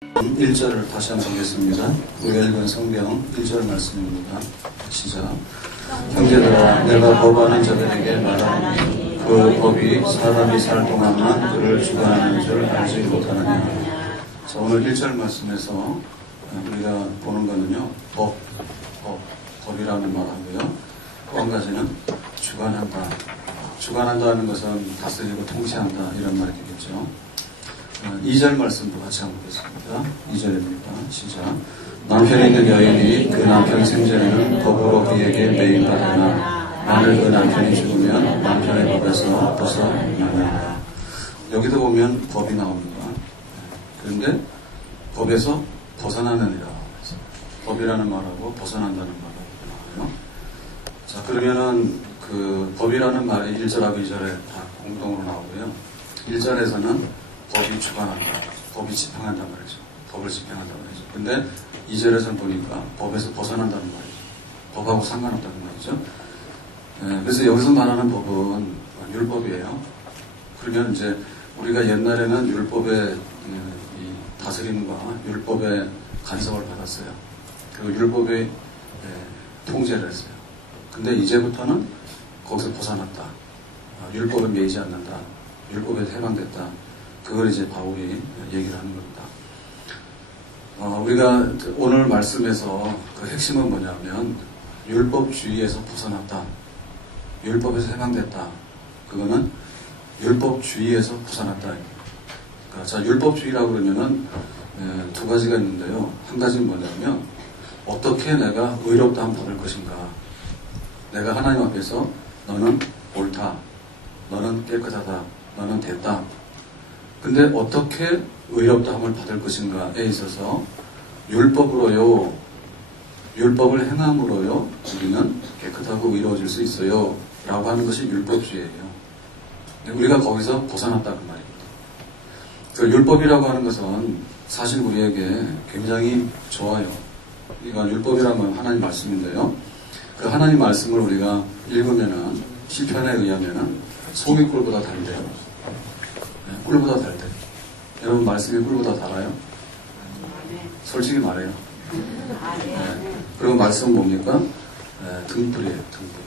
1절을 다시 한번 보겠습니다. 우리가 읽은 성경 1절 말씀입니다. 시작. 형제들아, 내가 법하는 자들에게 말하노니 그 법이 사람이 살 동안만 그를 주관하는 줄 알지 못하느냐. 자, 오늘 1절 말씀에서 우리가 보는 거는요, 법이라는 말하고요. 또 한 가지는 주관한다. 주관한다는 것은 다스리고 통치한다, 이런 말이 되겠죠. 2절 말씀도 같이 한번 보겠습니다. 2절입니다. 시작. 남편이 있는 여인이 그 남편 생전에는 법으로 그에게 매인받으나 만일 그 남편이 죽으면 남편의 법에서 벗어나느니라. 여기도 보면 법이 나옵니다. 그런데 법에서 벗어나느니라. 법이라는 말하고 벗어난다는 말하고 나와요. 자, 그러면은 그 법이라는 말이 1절하고 2절에 다 공동으로 나오고요. 1절에서는 법이 주관한다. 법이 집행한단 말이죠. 법을 집행한단 말이죠. 근데 2절에서는 보니까 법에서 벗어난다는 말이죠. 법하고 상관없다는 말이죠. 그래서 여기서 말하는 법은 율법이에요. 그러면 이제 우리가 옛날에는 율법의 이 다스림과 율법의 간섭을 받았어요. 그리고 율법의 통제를 했어요. 근데 이제부터는 거기서 벗어났다. 율법에 매이지 않는다. 율법에 해방됐다. 그걸 이제 바울이 얘기를 하는 겁니다. 우리가 오늘 말씀에서 그 핵심은 뭐냐면 율법주의에서 벗어났다. 율법에서 해방됐다. 그거는 율법주의에서 벗어났다. 자, 율법주의라고 그러면은 두 가지가 있는데요. 한 가지는 뭐냐면 어떻게 내가 의롭다함 받을 것인가. 내가 하나님 앞에서 너는 옳다. 너는 깨끗하다. 너는 됐다. 근데 어떻게 의롭다함을 받을 것인가에 있어서 율법으로요, 율법을 행함으로요, 우리는 깨끗하고 의로워질 수 있어요. 라고 하는 것이 율법주의예요. 우리가 거기서 벗어났다 그 말입니다. 그 율법이라고 하는 것은 사실 우리에게 굉장히 좋아요. 이건 율법이라는 건 하나님 말씀인데요. 그 하나님 말씀을 우리가 읽으면은 시편에 의하면은 송이 꿀보다 달대요. 꿀보다 달대. 여러분 말씀이 꿀보다 달아요? 솔직히 말해요. 그리고 말씀은 뭡니까? 등불이에요. 등불.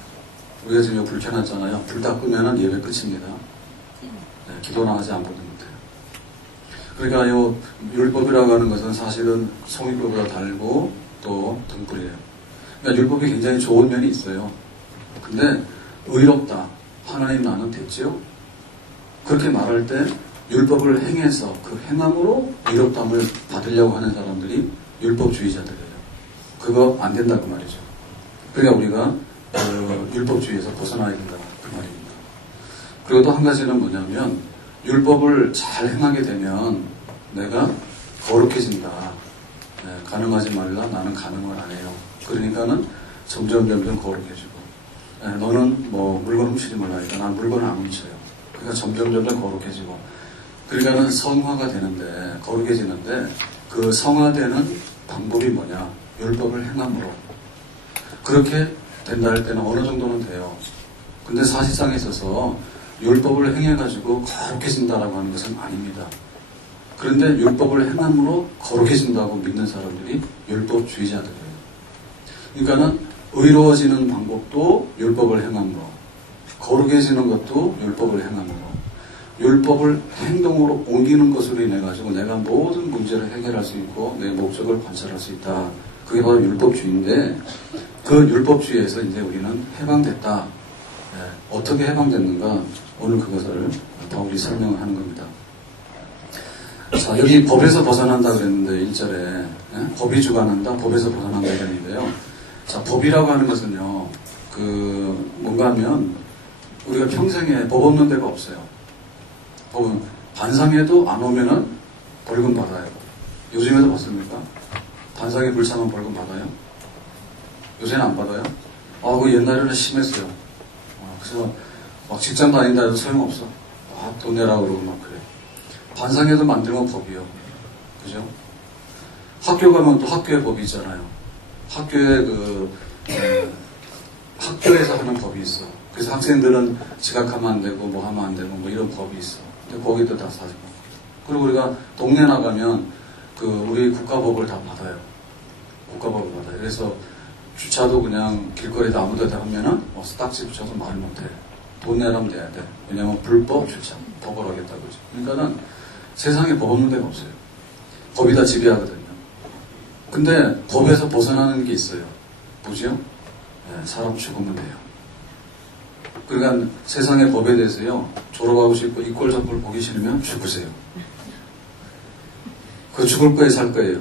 우리가 지금 불 켜놨잖아요. 불 다 끄면은 예배 끝입니다. 기도나 하지 않고도 못해요. 그러니까 요 율법이라고 하는 것은 사실은 송이꿀보다 달고 또 등불이에요. 그러니까 율법이 굉장히 좋은 면이 있어요. 근데 의롭다. 하나님 나는 됐지요? 그렇게 말할 때 율법을 행해서 그 행함으로 의롭다함을 받으려고 하는 사람들이 율법주의자들이에요. 그거 안 된다 그 말이죠. 그러니까 우리가 율법주의에서 벗어나야 된다 그 말입니다. 그리고 또 한 가지는 뭐냐면 율법을 잘 행하게 되면 내가 거룩해진다. 가늠하지 말라. 나는 가늠을 안 해요. 그러니까는 점점 거룩해지고 너는 뭐 물건 훔치지 말라. 난 물건을 안 훔쳐요. 그러니까 점점 거룩해지고 그러니까는 성화가 되는데 거룩해지는데 그 성화되는 방법이 뭐냐? 율법을 행함으로 그렇게 된다 할 때는 어느 정도는 돼요. 근데 사실상에 있어서 율법을 행해가지고 거룩해진다라고 하는 것은 아닙니다. 그런데 율법을 행함으로 거룩해진다고 믿는 사람들이 율법주의자들이에요. 그러니까는 의로워지는 방법도 율법을 행함으로 거룩해지는 것도 율법을 행함으로 율법을 행동으로 옮기는 것으로 인해 가지고 내가 모든 문제를 해결할 수 있고 내 목적을 관찰할 수 있다. 그게 바로 율법주의인데 그 율법주의에서 이제 우리는 해방됐다. 어떻게 해방됐는가? 오늘 그것을 바울이 설명을 하는 겁니다. 자, 여기 법에서 벗어난다 그랬는데 1절에 법이 주관한다. 법에서 벗어난다 그랬는데요. 자, 법이라고 하는 것은요. 뭔가 하면 우리가 평생에 법 없는 데가 없어요. 법은 반상회도 안 오면은 벌금 받아요. 요즘에도 받습니까? 반상회 불참은 벌금 받아요? 요새는 안 받아요? 그 옛날에는 심했어요. 그래서 막 직장 다닌다 해도 소용없어. 돈 내라 그러고 막 그래. 반상회도 만들면 법이요. 그죠? 학교 가면 또 학교의 법이 있잖아요. 학교에서 하는 법이 있어. 그래서 학생들은 지각하면 안 되고 뭐 하면 안 되고 뭐 이런 법이 있어. 근데 거기도 다 사지고. 그리고 우리가 동네 나가면 국가법을 다 받아요. 국가법을 받아요. 그래서 주차도 그냥 길거리에 아무 데나 하면은 딱지 붙여서 말 못해. 돈 내라면 내야 돼. 왜냐면 불법 주차. 법을 하겠다고 그러죠. 그러니까는 세상에 법 없는 데가 없어요. 법이 다 지배하거든요. 근데 법에서 벗어나는 게 있어요. 뭐죠? 네, 사람 죽으면 돼요. 그러니까 세상의 법에 대해서요, 졸업하고 싶고 이꼴 저꼴 보기 싫으면 죽으세요. 그 죽을 거예요, 살 거예요?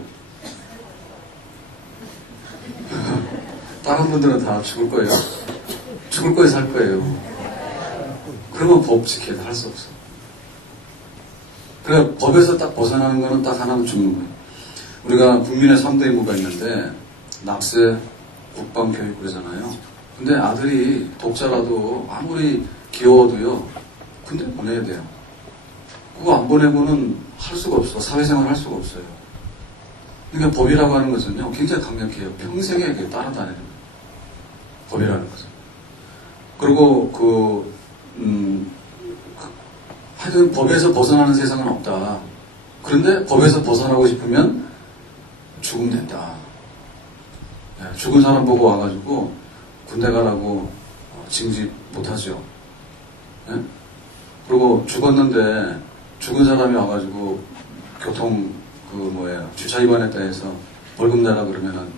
다른 분들은 다 죽을 거예요. 죽을 거예요, 살 거예요. 그러면 법 지켜야 할 수 없어. 그래, 법에서 딱 벗어나는 거는 딱 하나는 죽는 거예요. 우리가 국민의 3대 의무가 있는데, 납세, 국방, 교육 그러잖아요. 근데 아들이 독자라도 아무리 귀여워도요, 근데 보내야 돼요. 그거 안 보내고는 할 수가 없어. 사회생활 할 수가 없어요. 그러니까 법이라고 하는 것은요, 굉장히 강력해요. 평생에 따라다니는 거예요. 법이라는 것은. 그리고 하여튼 법에서 벗어나는 세상은 없다. 그런데 법에서 벗어나고 싶으면 죽으면 된다. 네, 죽은 사람 보고 와가지고 군대 가라고 징집 못하죠. 네? 그리고 죽었는데 죽은 사람이 와가지고 교통 주차 위반했다 해서 벌금 내라 그러면은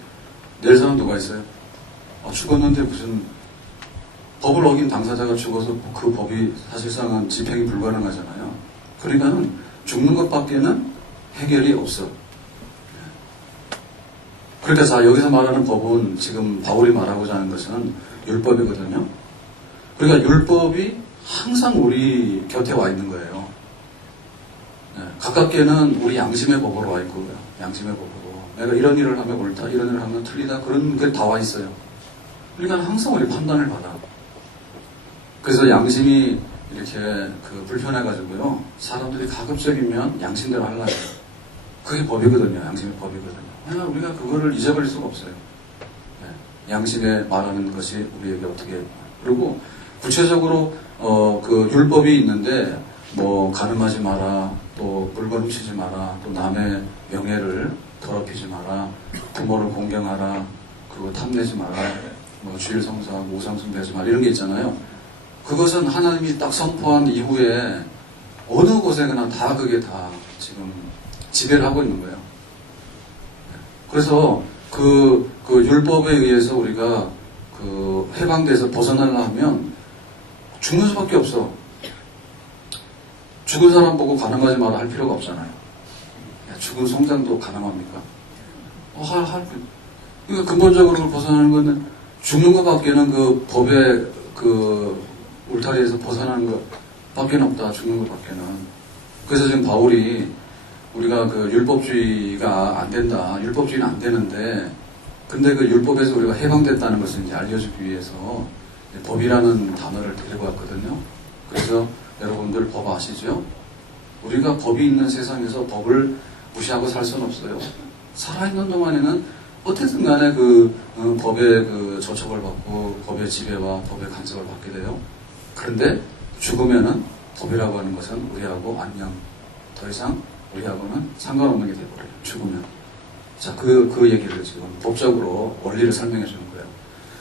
낼 사람 누가 있어요? 죽었는데 무슨 법을 어긴 당사자가 죽어서 그 법이 사실상은 집행이 불가능하잖아요. 그러니까는 죽는 것밖에는 해결이 없어. 그러니까 자, 여기서 말하는 법은 지금 바울이 말하고자 하는 것은 율법이거든요. 그러니까 율법이 항상 우리 곁에 와 있는 거예요. 가깝게는 우리 양심의 법으로 와 있고요. 양심의 법으로. 내가 이런 일을 하면 옳다, 이런 일을 하면 틀리다, 그런 게 다 와 있어요. 그러니까 항상 우리 판단을 받아. 그래서 양심이 이렇게 불편해가지고요. 사람들이 가급적이면 양심대로 하려고 해요. 그게 법이거든요. 양심의 법이거든요. 우리가 그거를 잊어버릴 수가 없어요. 네. 양심에 말하는 것이 우리에게 어떻게. 그리고 구체적으로 그 율법이 있는데 가늠하지 마라, 또 물건 훔치지 마라, 또 남의 명예를 더럽히지 마라, 부모를 공경하라, 그리고 탐내지 마라, 주일 성사하고 우상 숭배하지 마라, 이런 게 있잖아요. 그것은 하나님이 딱 선포한 이후에 어느 곳에나 다 그게 다 지금 지배를 하고 있는 거예요. 그래서 그 율법에 의해서 우리가 해방돼서 벗어나려 하면 죽는 수밖에 없어. 죽은 사람 보고 가늠하지 마라 할 필요가 없잖아요. 죽은 송장도 가늠합니까? 그러니까 근본적으로 벗어나는 거는 죽는 것밖에는 그 법의 울타리에서 벗어나는 것밖에는 없다. 죽는 것밖에는. 그래서 지금 바울이 우리가 율법주의가 안 된다. 율법주의는 안 되는데, 근데 그 율법에서 우리가 해방됐다는 것을 이제 알려주기 위해서 법이라는 단어를 데리고 왔거든요. 그래서 여러분들 법 아시죠? 우리가 법이 있는 세상에서 법을 무시하고 살 수는 없어요. 살아있는 동안에는 어쨌든 간에 법의 저촉을 받고 법의 지배와 법의 간섭을 받게 돼요. 그런데 죽으면은 법이라고 하는 것은 우리하고 안녕. 더 이상 우리하고는 상관없는 게 돼버려요. 죽으면. 자, 그 얘기를 지금 법적으로 원리를 설명해 주는 거예요.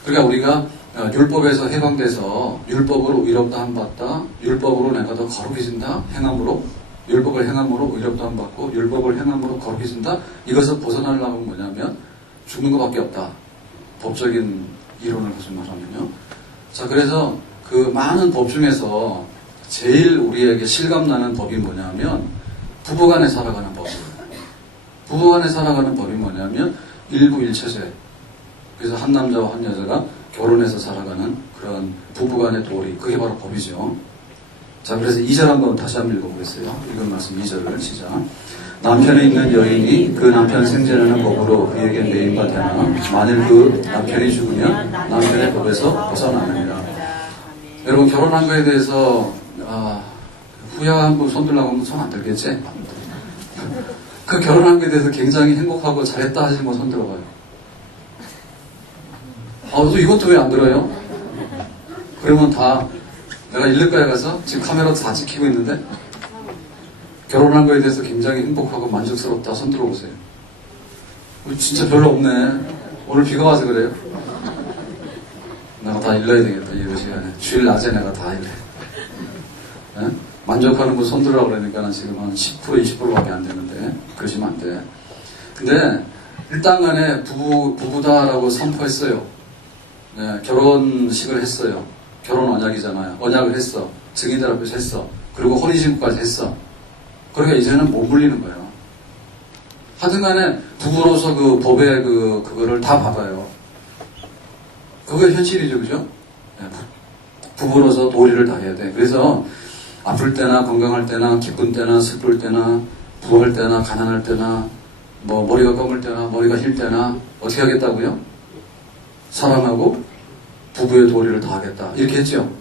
그러니까 우리가 율법에서 해방돼서 율법으로 의롭다함 받다, 율법으로 내가 더 거룩해진다, 행함으로, 율법을 행함으로 의롭다함 받고, 율법을 행함으로 거룩해진다, 이것을 벗어나려면 뭐냐면, 죽는 것밖에 없다. 법적인 이론을 무슨 말하면요. 자, 그래서 그 많은 법 중에서 제일 우리에게 실감나는 법이 뭐냐면, 부부간에 살아가는 법이에요. 부부간에 살아가는 법이 뭐냐면, 일부일체제. 그래서 한 남자와 한 여자가 결혼해서 살아가는 그런 부부간의 도리, 그게 바로 법이죠. 자, 그래서 2절 한번 다시 한번 읽어보겠어요. 읽은 말씀 2절을 시작. 남편에 있는 여인이 그 남편 생전에는 법으로 그에게 매임바 되나 만일 그 남편이 죽으면 남편의 법에서 벗어나느니라. 여러분, 결혼한 거에 대해서 후회한 분 손들라고 하면 손 안 들겠지? 그 결혼한 거에 대해서 굉장히 행복하고 잘했다 하시는 분 손 들어봐요. 또 이것도 왜 안 들어요? 그러면 다 내가 일일가에 가서 지금 카메라 다 찍히고 있는데 결혼한 거에 대해서 굉장히 행복하고 만족스럽다 손 들어보세요. 진짜 별로 없네. 오늘 비가 와서 그래요? 내가 다 일러야 되겠다, 이거 시간에. 주일 낮에 내가 다 일러. 예? 만족하는 분 손들으라고 그러니까 지금 한 10%, 20%밖에 안 되는데, 그러시면 안 돼. 근데, 일단 간에 부부다라고 선포했어요. 네, 결혼식을 했어요. 결혼 언약이잖아요. 언약을 했어. 증인들 앞에서 했어. 그리고 혼인신고까지 했어. 그러니까 이제는 못 물리는 거예요. 하여튼 간에 부부로서 그 법의 그거를 다 받아요. 그게 현실이죠, 그죠? 네, 부부로서 도리를 다 해야 돼. 그래서 아플 때나 건강할 때나 기쁜 때나 슬플 때나 부할 때나 가난할 때나 뭐 머리가 검을 때나 머리가 힐 때나 어떻게 하겠다고요? 사랑하고 부부의 도리를 다 하겠다. 이렇게 했죠.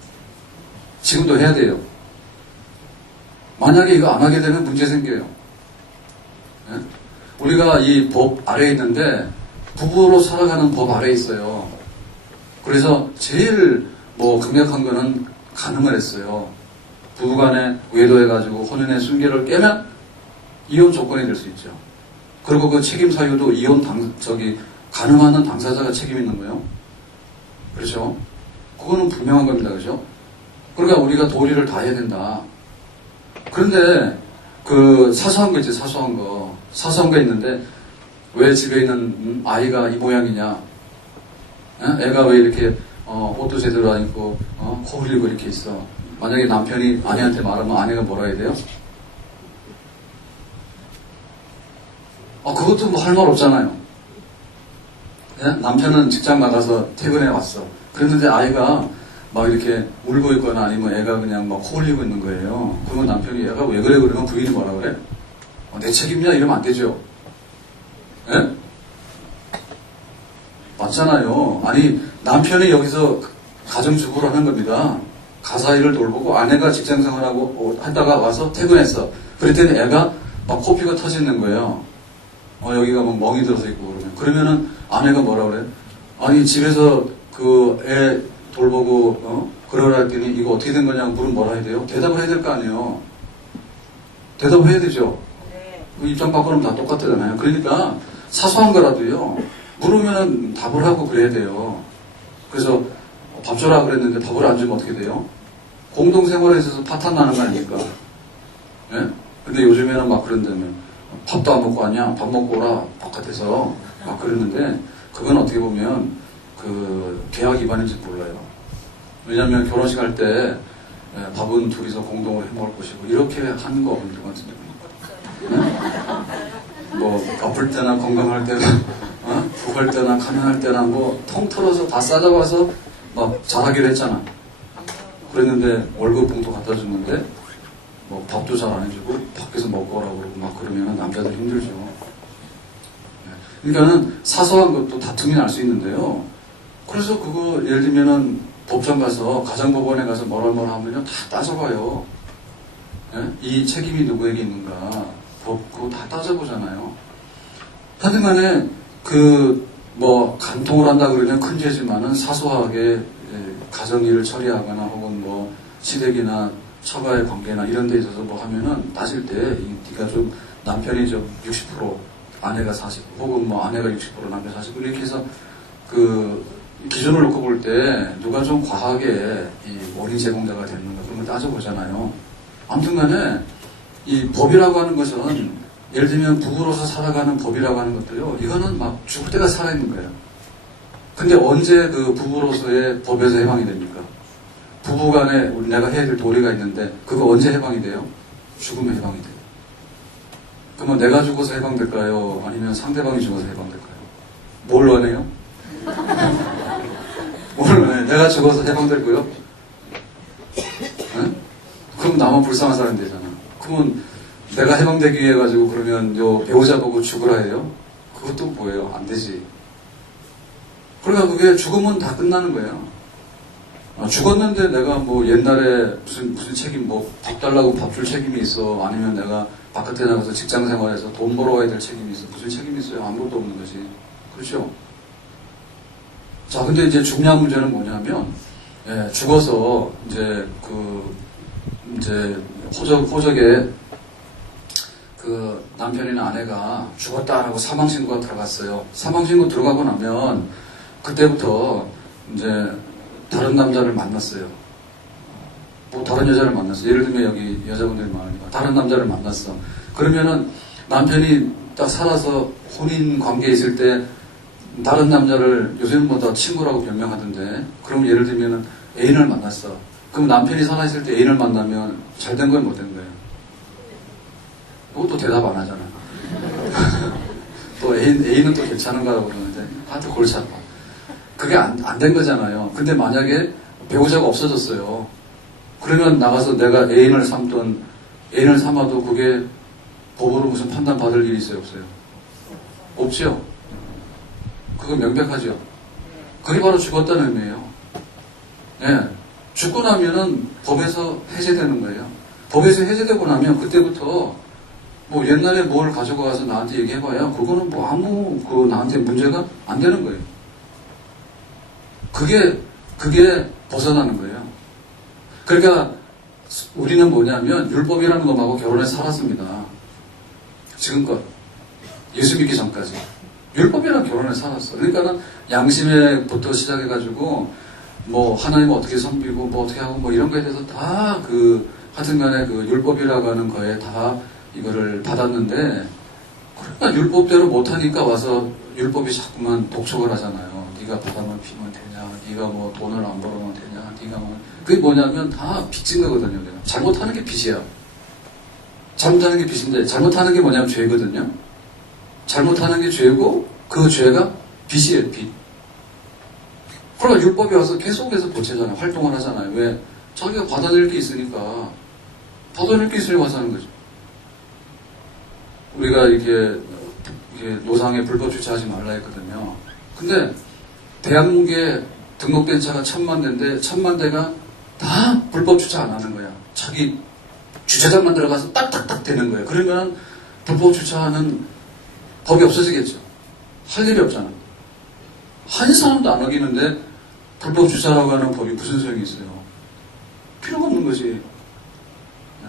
지금도 해야 돼요. 만약에 이거 안 하게 되면 문제 생겨요. 네? 우리가 이 법 아래에 있는데 부부로 살아가는 법 아래에 있어요. 그래서 제일 강력한 거는 가늠을 했어요. 부부간에 외도해가지고 혼인의 순결을 깨면 이혼 조건이 될 수 있죠. 그리고 그 책임 사유도 이혼 가늠하는 당사자가 책임 있는 거예요. 그렇죠? 그거는 분명한 겁니다. 그죠? 그러니까 우리가 도리를 다 해야 된다. 그런데 그 사소한 거 있지, 사소한 거. 사소한 거 있는데 왜 집에 있는 아이가 이 모양이냐? 애가 왜 이렇게 옷도 제대로 안 입고 코 흘리고 이렇게 있어? 만약에 남편이 아내한테 말하면 아내가 뭐라 해야 돼요? 그것도 뭐 할 말 없잖아요. 예? 남편은 직장 나가서 퇴근해 왔어. 그랬는데 아이가 막 이렇게 울고 있거나 아니면 애가 그냥 막 코 흘리고 있는 거예요. 그러면 남편이 얘가 왜 그래? 그러면 부인이 뭐라 그래? 내 책임이야? 이러면 안 되죠. 예? 맞잖아요. 아니, 남편이 여기서 가정주부를 하는 겁니다. 가사 일을 돌보고 아내가 직장 생활하고 하다가 와서 퇴근했어. 그랬더니 애가 막 코피가 터지는 거예요. 여기가 막 멍이 들어서 있고 그러면은 아내가 뭐라 그래? 아니, 집에서 그 애 돌보고, 그러라 했더니 이거 어떻게 된 거냐고 물으면 뭐라 해야 돼요? 대답을 해야 될 거 아니에요. 대답을 해야 되죠. 네. 입장 바꾸면 다 똑같잖아요. 그러니까 사소한 거라도요, 물으면 답을 하고 그래야 돼요. 그래서 밥 줘라 그랬는데 밥을 안 주면 어떻게 돼요? 공동생활에 있어서 파탄 나는 거 아닙니까? 예? 근데 요즘에는 막 그런다면 밥도 안 먹고 왔냐? 밥 먹고 오라. 바깥에서 막 그랬는데 그건 어떻게 보면 계약 위반인지 몰라요. 왜냐하면 결혼식 할 때 밥은 둘이서 공동으로 해 먹을 것이고 이렇게 하는 거 없는 것 같은데. 아플 때나 건강할 때나 부할 때나 가난할 때나 통 털어서 다 싸잡아서 막 잘하기로 했잖아. 그랬는데 월급 봉투 갖다 줬는데 밥도 잘 안 해주고 밖에서 먹고 오라고 그러고 막 그러면 남자들 힘들죠. 그러니까는 사소한 것도 다툼이 날 수 있는데요. 그래서 그거 예를 들면은 법정 가서 가정법원에 가서 뭐라 하면요 다 따져봐요. 예? 이 책임이 누구에게 있는가 그거 다 따져보잖아요. 하여튼간에 간통을 한다 그러면 큰 죄지만은 사소하게 가정일을 처리하거나 혹은 시댁이나 처가의 관계나 이런 데 있어서 하면은 따질 때 네가 좀 남편이 좀 60% 아내가 40% 혹은 아내가 60% 남편 40% 이렇게 해서 기준을 놓고 볼 때 누가 좀 과하게 이 원인 제공자가 됐는가 그런 걸 따져보잖아요. 아무튼 간에 이 법이라고 하는 것은 예를 들면 부부로서 살아가는 법이라고 하는 것도요, 이거는 막 죽을 때가 살아있는 거예요. 근데 언제 부부로서의 법에서 해방이 됩니까? 부부간에 내가 해야 될 도리가 있는데 그거 언제 해방이 돼요? 죽으면 해방이 돼요. 그러면 내가 죽어서 해방될까요? 아니면 상대방이 죽어서 해방될까요? 뭘 원해요? 뭘 원해요? 내가 죽어서 해방될고요? 네? 그럼 나만 불쌍한 사람이 되잖아. 그러면 내가 해방되기 위해 가지고 그러면 배우자 보고 죽으라 해요? 그것도 뭐예요? 안 되지. 그러니까 그게 죽으면 다 끝나는 거예요. 죽었는데 내가 옛날에 무슨 책임 밥 달라고 밥 줄 책임이 있어. 아니면 내가 바깥에 나가서 직장 생활에서 돈 벌어와야 될 책임이 있어. 무슨 책임이 있어요? 아무것도 없는 거지. 그렇죠? 자, 근데 이제 중요한 문제는 뭐냐면, 죽어서 이제 호적에 그 남편이나 아내가 죽었다라고 사망신고가 들어갔어요. 사망신고 들어가고 나면 그때부터 이제 다른 남자를 만났어요. 뭐 다른 여자를 만났어. 예를 들면 여기 여자분들이 많으니까 다른 남자를 만났어. 그러면은 남편이 딱 살아서 혼인 관계에 있을 때 다른 남자를 요새는 뭐 다 친구라고 별명하던데, 그럼 예를 들면은 애인을 만났어. 그럼 남편이 살아있을 때 애인을 만나면 잘 된 거예요, 못 된 거예요? 이것도 대답 안 하잖아. 또 애인은 또 괜찮은가라고 그러는데 하여튼 골치 아파. 그게 안 된 거잖아요. 근데 만약에 배우자가 없어졌어요. 그러면 나가서 내가 애인을 삼아도 그게 법으로 무슨 판단 받을 일이 있어요, 없어요? 없죠? 그거 명백하죠? 그게 바로 죽었다는 의미예요. 예. 죽고 나면은 법에서 해제되는 거예요. 법에서 해제되고 나면 그때부터 뭐 옛날에 뭘 가지고 가서 나한테 얘기해봐야 그거는 뭐 아무 나한테 문제가 안 되는 거예요. 그게 벗어나는 거예요. 그러니까 우리는 뭐냐면 율법이라는 것하고 결혼해서 살았습니다. 지금껏 예수 믿기 전까지 율법이랑 결혼해서 살았어. 그러니까는 양심에부터 시작해가지고 뭐 하나님을 어떻게 섬기고 뭐 어떻게 하고 뭐 이런 거에 대해서 다 하여튼간에 그 율법이라고 하는 거에 다 이거를 받았는데, 그러니까 율법대로 못하니까 와서 율법이 자꾸만 독촉을 하잖아요. 네가 바다만 피면 되냐, 네가 뭐 돈을 안 벌어면 되냐, 네가 뭐 그게 뭐냐면 다 빚진 거거든요. 그냥. 잘못하는 게 빚이야. 잘못하는 게 빚인데 잘못하는 게 뭐냐면 죄거든요. 잘못하는 게 죄고 그 죄가 빚이에요, 빚. 그러니까 율법이 와서 계속해서 보채잖아요. 활동을 하잖아요. 왜? 자기가 받아낼 게 있으니까. 받아낼 게 있으려고 하자는 거죠. 우리가 이렇게 노상에 불법 주차하지 말라 했거든요. 근데 대한민국에 등록된 차가 1000만 대인데 1000만 대가 다 불법 주차 안 하는 거야. 자기 주차장만 들어가서 딱딱딱 되는 거예요. 그러면 불법 주차하는 법이 없어지겠죠. 할 일이 없잖아. 한 사람도 안 어기는데 불법 주차라고 하는 법이 무슨 소용이 있어요? 필요가 없는 거지. 네.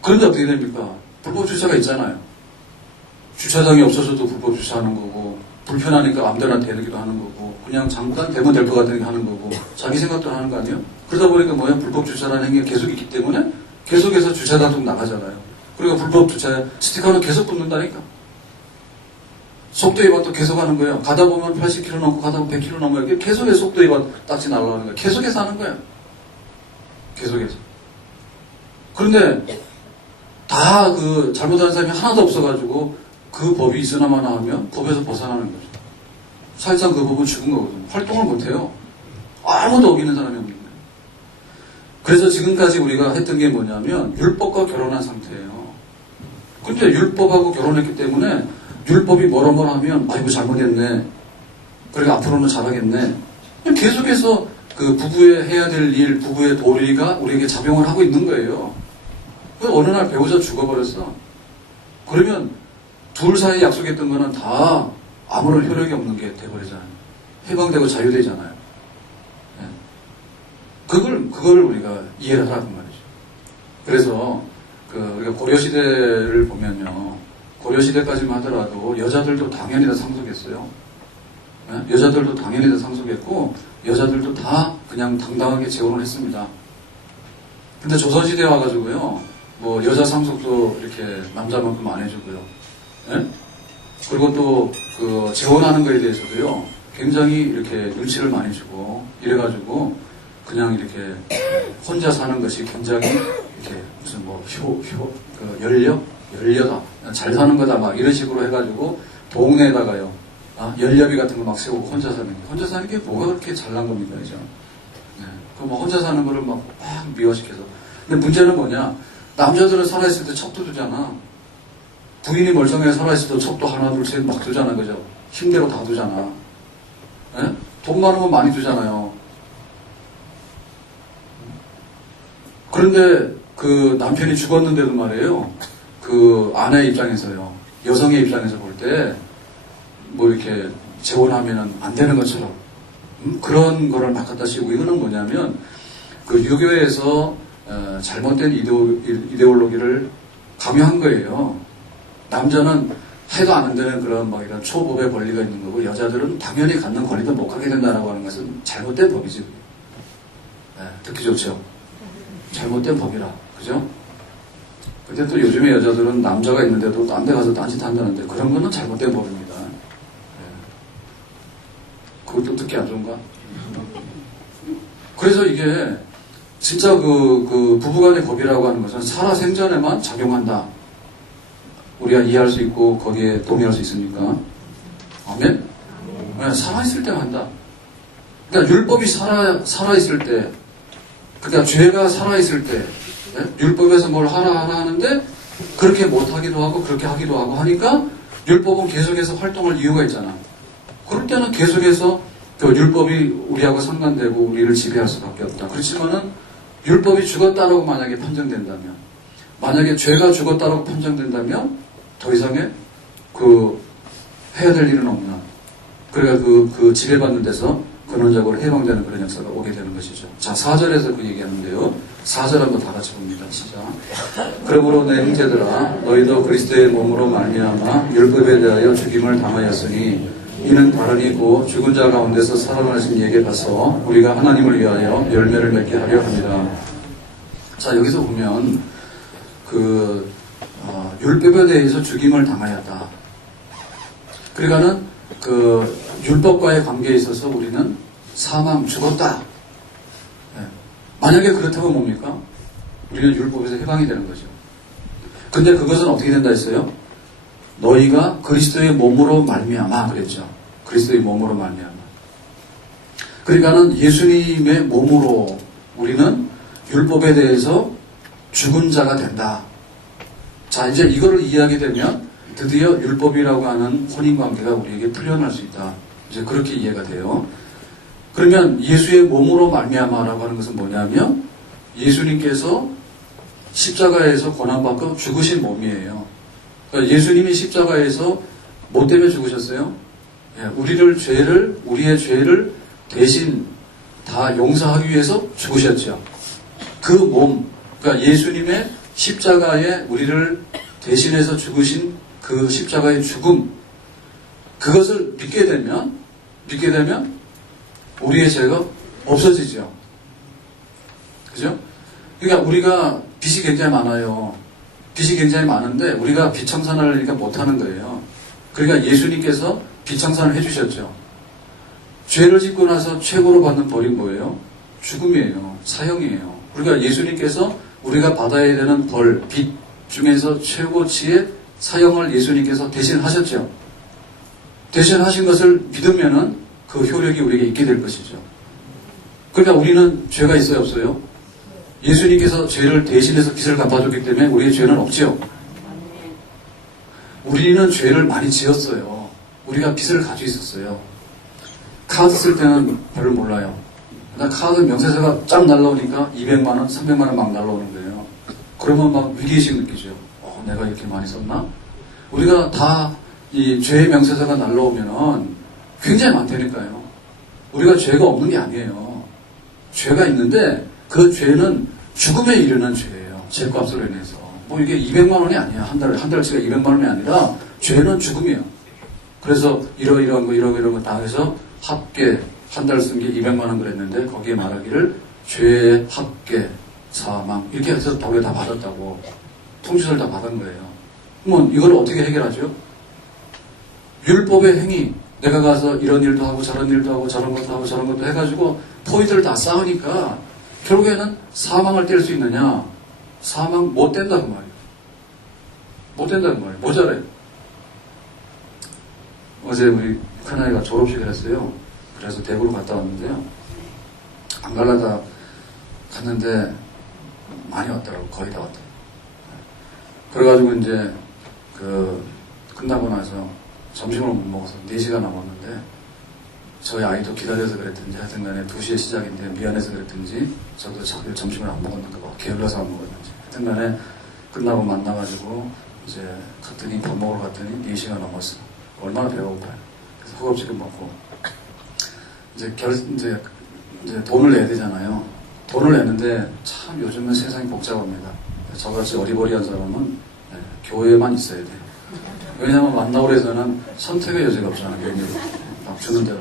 그런데 어떻게 됩니까? 불법 주차가 있잖아요. 주차장이 없어서도 불법 주차하는 거고, 불편하니까 아무데나 대기도 하는 거고, 그냥 잠깐 대면 될 것 같으니까 하는 거고, 자기 생각도 하는 거 아니에요? 그러다 보니까 뭐야? 불법 주차라는 행위가 계속 있기 때문에 계속해서 주차 단속 나가잖아요. 그리고 불법 주차에 스티커는 계속 붙는다니까. 속도 위반도 계속 하는 거예요. 가다 보면 80km 넘고 가다 보면 100km 넘어요. 계속해서 속도 위반 딱지 날라가는 거예요. 계속해서 하는 거예요. 계속해서. 그런데 다 잘못하는 사람이 하나도 없어가지고 그 법이 있으나마나 하면 법에서 벗어나는 거죠. 사실상 그 법은 죽은 거거든요. 활동을 못해요. 아무도 어기는 사람이 없는 거예요. 그래서 지금까지 우리가 했던 게 뭐냐면 율법과 결혼한 상태예요. 근데 율법하고 결혼했기 때문에 율법이 뭐라 하면 아이고 잘못했네. 그러니까 앞으로는 잘하겠네. 계속해서 그 부부의 해야 될 일, 부부의 도리가 우리에게 작용을 하고 있는 거예요. 어느 날 배우자 죽어버렸어. 그러면 둘 사이에 약속했던 거는 다 아무런 효력이 없는 게 돼버리잖아요. 해방되고 자유되잖아요. 네. 그걸 우리가 이해를 하라는 말이죠. 그래서 우리가 고려시대를 보면요. 고려시대까지만 하더라도 여자들도 당연히 다 상속했어요. 네? 여자들도 당연히 다 상속했고 여자들도 다 그냥 당당하게 재혼을 했습니다. 근데 조선시대에 와가지고요. 뭐 여자 상속도 이렇게 남자만큼 안 해주고요. 네? 그리고 또 재혼하는 거에 대해서도요. 굉장히 이렇게 눈치를 많이 주고 이래가지고 그냥 이렇게 혼자 사는 것이 굉장히 이렇게 무슨 뭐 연려다 잘 사는 거다 막 이런 식으로 해가지고 동네에다가요. 연려비 같은 거 막 세우고 혼자 사는 게 뭐가 그렇게 잘난 겁니까, 그죠? 네. 뭐 혼자 사는 거를 막 미화시켜서. 근데 문제는 뭐냐? 남자들은 살아있을 때 척도 두잖아. 부인이 멀쩡하게 살아있을 때 척도 하나, 둘, 셋 막 두잖아, 그죠? 힘대로 다 두잖아. 네? 돈 많으면 많이 두잖아요. 그런데 남편이 죽었는데도 말이에요. 아내 입장에서요. 여성의 입장에서 볼 때, 뭐 이렇게 재혼하면은 안 되는 것처럼. 그런 거를 막 갖다 씌우고, 이거는 뭐냐면, 유교에서 잘못된 이데올로기를 강요한 거예요. 남자는 해도 안 되는 그런 막 이런 초법의 권리가 있는 거고, 여자들은 당연히 갖는 권리도 못 갖게 된다라고 하는 것은 잘못된 법이지. 네, 듣기 좋죠? 잘못된 법이라. 그죠? 근데 또 요즘에 여자들은 남자가 있는데도 딴 데 가서 딴짓 한다는데, 그런 거는 잘못된 법입니다. 네. 그것도 듣기 안 좋은가? 그래서 이게 진짜 그 부부간의 법이라고 하는 것은 살아생전에만 작용한다. 우리가 이해할 수 있고 거기에 동의할 수 있습니까? 아멘? 네, 살아있을 때만 한다. 그러니까 율법이 살아있을 때, 그러니까 죄가 살아있을 때, 네? 율법에서 뭘 하라 하는데 그렇게 못하기도 하고 그렇게 하기도 하고 하니까 율법은 계속해서 활동할 이유가 있잖아. 그럴 때는 계속해서 그 율법이 우리하고 상관되고 우리를 지배할 수밖에 없다. 그렇지만은 율법이 죽었다라고 만약에 판정된다면, 만약에 죄가 죽었다라고 판정된다면 더 이상의 해야 될 일은 없나. 그러니까 그 지배받는 데서 근원적으로 해방되는 그런 역사가 오게 되는 것이죠. 자, 4절에서 그 얘기하는데요. 4절 한번 다 같이 봅니다. 시작. 그러므로 내 형제들아, 너희도 그리스도의 몸으로 말미암아 율법에 대하여 죽임을 당하였으니 이는 다른 이고 죽은 자 가운데서 살아나신 이에게 가서 우리가 하나님을 위하여 열매를 맺게 하려 합니다. 자, 여기서 보면 율법에 대해서 죽임을 당하였다. 그러니까는 율법과의 관계에 있어서 우리는 사망, 죽었다. 네. 만약에 그렇다면 뭡니까? 우리는 율법에서 해방이 되는 거죠. 근데 그것은 어떻게 된다 했어요? 너희가 그리스도의 몸으로 말미암아 그랬죠. 그리스도의 몸으로 말미암아. 그러니까는 예수님의 몸으로 우리는 율법에 대해서 죽은 자가 된다. 자, 이제 이거를 이해하게 되면 드디어 율법이라고 하는 혼인관계가 우리에게 풀려날 수 있다. 이제 그렇게 이해가 돼요. 그러면 예수의 몸으로 말미암아라고 하는 것은 뭐냐면 예수님께서 십자가에서 고난받고 죽으신 몸이에요. 그러니까 예수님이 십자가에서 뭐 때문에 죽으셨어요? 우리의 죄를 대신 다 용서하기 위해서 죽으셨죠. 그 몸, 그러니까 예수님의 십자가에 우리를 대신해서 죽으신 그 십자가의 죽음, 그것을 믿게 되면 우리의 죄가 없어지죠. 그죠? 그러니까 우리가 빚이 굉장히 많아요. 빚이 굉장히 많은데 우리가 빚 청산을 하니까 못하는 거예요. 그러니까 예수님께서 빚 청산을 해주셨죠. 죄를 짓고 나서 최고로 받는 벌이 뭐예요? 죽음이에요. 사형이에요. 그러니까 예수님께서 우리가 받아야 되는 벌, 빚 중에서 최고치의 사형을 예수님께서 대신하셨죠. 대신하신 것을 믿으면은 그 효력이 우리에게 있게 될 것이죠. 그러니까 우리는 죄가 있어요, 없어요? 예수님께서 죄를 대신해서 빚을 갚아줬기 때문에 우리의 죄는 없지요. 우리는 죄를 많이 지었어요. 우리가 빚을 가지고 있었어요. 카드 쓸 때는 별로 몰라요. 카드 명세서가 쫙 날라오니까 200만원, 300만원 막 날라오는 거예요. 그러면 막 위기의식 느끼죠. 내가 이렇게 많이 썼나? 우리가 다 이 죄의 명세서가 날라오면은 굉장히 많다니까요. 우리가 죄가 없는 게 아니에요. 죄가 있는데 그 죄는 죽음에 이르는 죄예요. 죄값으로 인해서. 뭐 이게 200만원이 아니야. 한 달치가 200만원이 아니라 죄는 죽음이에요. 그래서 이러이러한 거 다 해서 합계 한 달 쓴 게 200만원 그랬는데 거기에 말하기를 죄, 합계, 사망 이렇게 해서 돈을 다 받았다고 통지서를 다 받은 거예요. 그러면 이걸 어떻게 해결하죠? 율법의 행위, 내가 가서 이런 일도 하고 저런 일도 하고 저런 것도 하고 저런 것도 해가지고 포인트를 다 쌓으니까 결국에는 사망을 뗄 수 있느냐? 사망 못 뗀다 그 말이에요. 못 뗀다 그 말이에요. 모자래. 어제 우리 큰아이가 졸업식을 했어요. 그래서 대구로 갔다 왔는데요. 안 갈라다 갔는데 많이 왔더라고. 거의 다 왔더라고. 그래가지고 이제 끝나고 나서 점심을 못 먹어서 4시간 남았는데 저희 아이도 기다려서 그랬든지 하여튼 간에 2시에 시작인데 미안해서 그랬든지 저도 점심을 안 먹었는가 봐. 게을러서 안 먹었는지 하여튼 간에 끝나고 만나가지고 이제 갔더니 밥 먹으러 갔더니 4시간 넘었어. 얼마나 배가 고파요. 그래서 허겁지겁 먹고 이제 돈을 내야 되잖아요. 돈을 내는데 참 요즘은 세상이 복잡합니다. 저같이 어리버리한 사람은 네, 교회에만 있어야 돼. 왜냐면 만나오래서는 선택의 여지가 없잖아. 메뉴로 막 주는 대로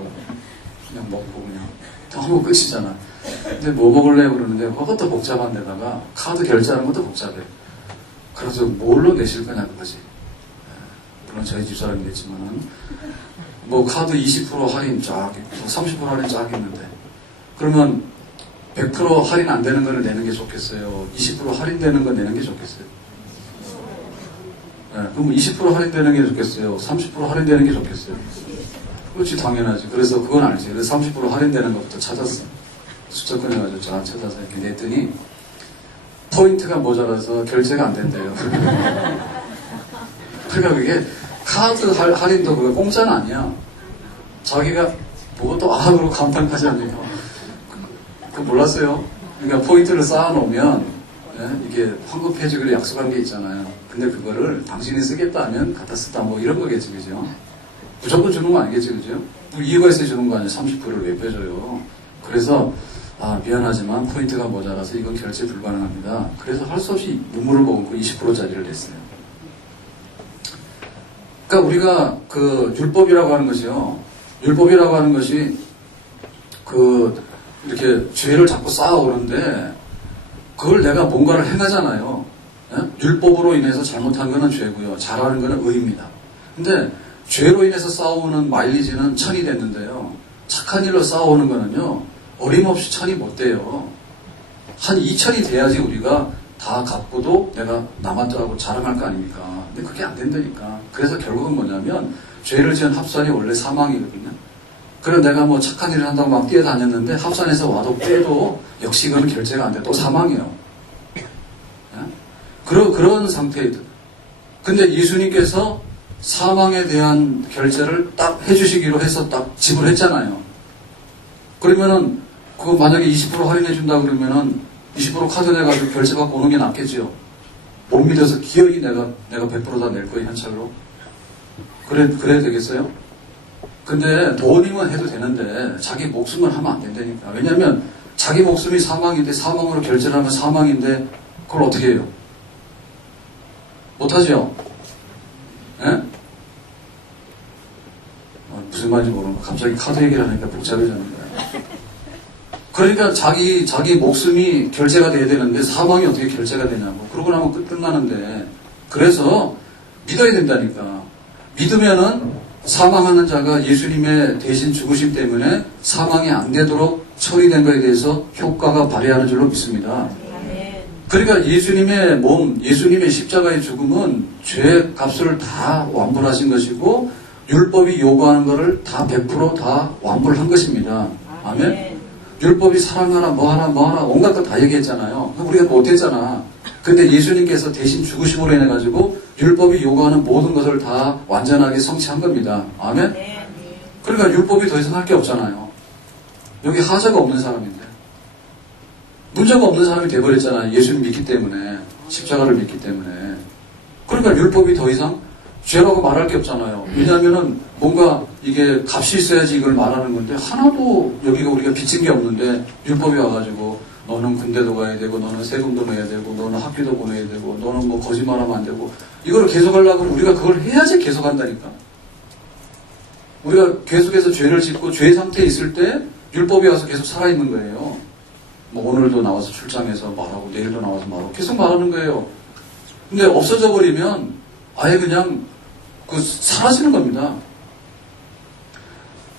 그냥 먹고 그냥 하고 끝이잖아. 근데 뭐 먹을래 그러는데 그것도 복잡한 데다가 카드 결제하는 것도 복잡해. 그래서 뭘로 내실 거냐 그거지. 물론 저희 집사람이겠지만은 뭐 카드 20% 할인 쫙 있고 30% 할인 쫙 있는데 그러면 100% 할인 안 되는 거를 내는 게 좋겠어요? 20% 할인되는 거 내는 게 좋겠어요? 네, 그럼 20% 할인되는 게 좋겠어요? 30% 할인되는 게 좋겠어요? 그렇지, 당연하지. 그래서 그건 알지. 그래서 30% 할인되는 것부터 찾았어. 숫자 꺼내가지고 쫙 찾아서 이렇게 냈더니 포인트가 모자라서 결제가 안 된대요. 그러니까 그게 카드 할인도 그거 공짜는 아니야. 자기가 뭐가 또 그러고 감탄까지 합니까? 그거 몰랐어요? 그러니까 포인트를 쌓아놓으면 이게 환급해주기로 약속한 게 있잖아요. 근데 그거를 당신이 쓰겠다 하면 갖다 쓰다 뭐 이런 거겠지, 그죠? 무조건 주는 거 아니겠지, 그죠? 이유가 있어야 주는 거 아니야. 30%를 왜 빼줘요? 그래서 미안하지만 포인트가 모자라서 이건 결제 불가능합니다. 그래서 할 수 없이 눈물을 머금고 20%짜리를 냈어요. 그러니까 우리가 그 율법이라고 하는 것이요. 율법이라고 하는 것이 이렇게 죄를 자꾸 쌓아오는데 그걸 내가 뭔가를 행하잖아요. 예? 율법으로 인해서 잘못한 거는 죄고요. 잘하는 거는 의입니다. 근데 죄로 인해서 쌓아오는 마일리지는 1000이 됐는데요. 착한 일로 쌓아오는 거는요. 어림없이 1000이 못 돼요. 한 2000이 돼야지 우리가 다 갚고도 내가 남한테하고 자랑할 거 아닙니까? 근데 그게 안 된다니까. 그래서 결국은 뭐냐면 죄를 지은 합산이 원래 사망이거든요. 그래 내가 뭐 착한 일을 한다고 막 뛰어다녔는데 합산에서 와도 빼도 역시 그건 결제가 안 돼. 또 사망이에요. 예? 그런 상태이든. 근데 예수님께서 사망에 대한 결제를 딱 해주시기로 해서 딱 지불했잖아요. 그러면은 그거 만약에 20% 할인해준다 그러면은 20% 카드 내가지고 결제받고 오는 게 낫겠지요. 못 믿어서 기어이 내가 100% 다 낼 거예요, 현찰로. 그래야 되겠어요? 근데 돈이면 해도 되는데 자기 목숨을 하면 안 된다니까. 왜냐면 자기 목숨이 사망인데 사망으로 결제를 하면 사망인데 그걸 어떻게 해요? 못하죠? 예? 무슨 말인지 모르고 갑자기 카드 얘기를 하니까 복잡해졌는데. 그러니까 자기 목숨이 결제가 돼야 되는데 사망이 어떻게 결제가 되냐고. 그러고 나면 끝나는데. 그래서 믿어야 된다니까. 믿으면은 사망하는 자가 예수님의 대신 죽으심 때문에 사망이 안 되도록 처리된 것에 대해서 효과가 발휘하는 줄로 믿습니다. 그러니까 예수님의 몸, 예수님의 십자가의 죽음은 죄 값을 다 완불하신 것이고 율법이 요구하는 것을 다 100% 완불한 것입니다. 아멘? 율법이 사랑하라, 뭐하라, 온갖 것 다 얘기했잖아요. 우리가 못했잖아. 근데 예수님께서 대신 죽으심으로 인해가지고 율법이 요구하는 모든 것을 다 완전하게 성취한 겁니다. 아멘? 그러니까 율법이 더 이상 할 게 없잖아요. 여기 하자가 없는 사람인데. 문제가 없는 사람이 돼버렸잖아요. 예수님 믿기 때문에. 십자가를 믿기 때문에. 그러니까 율법이 더 이상 죄라고 말할 게 없잖아요. 왜냐하면은 뭔가 이게 값이 있어야지 이걸 말하는 건데 하나도 여기가 우리가 빚진 게 없는데 율법이 와가지고 너는 군대도 가야 되고 너는 세금도 내야 되고 너는 학교도 보내야 되고 너는 뭐 거짓말하면 안 되고 이걸 계속하려고 하면 우리가 그걸 해야지 계속한다니까. 우리가 계속해서 죄를 짓고 죄 상태에 있을 때 율법이 와서 계속 살아있는 거예요. 뭐 오늘도 나와서 출장해서 말하고 내일도 나와서 말하고 계속 말하는 거예요. 근데 없어져 버리면 아예 그냥 사라지는 겁니다.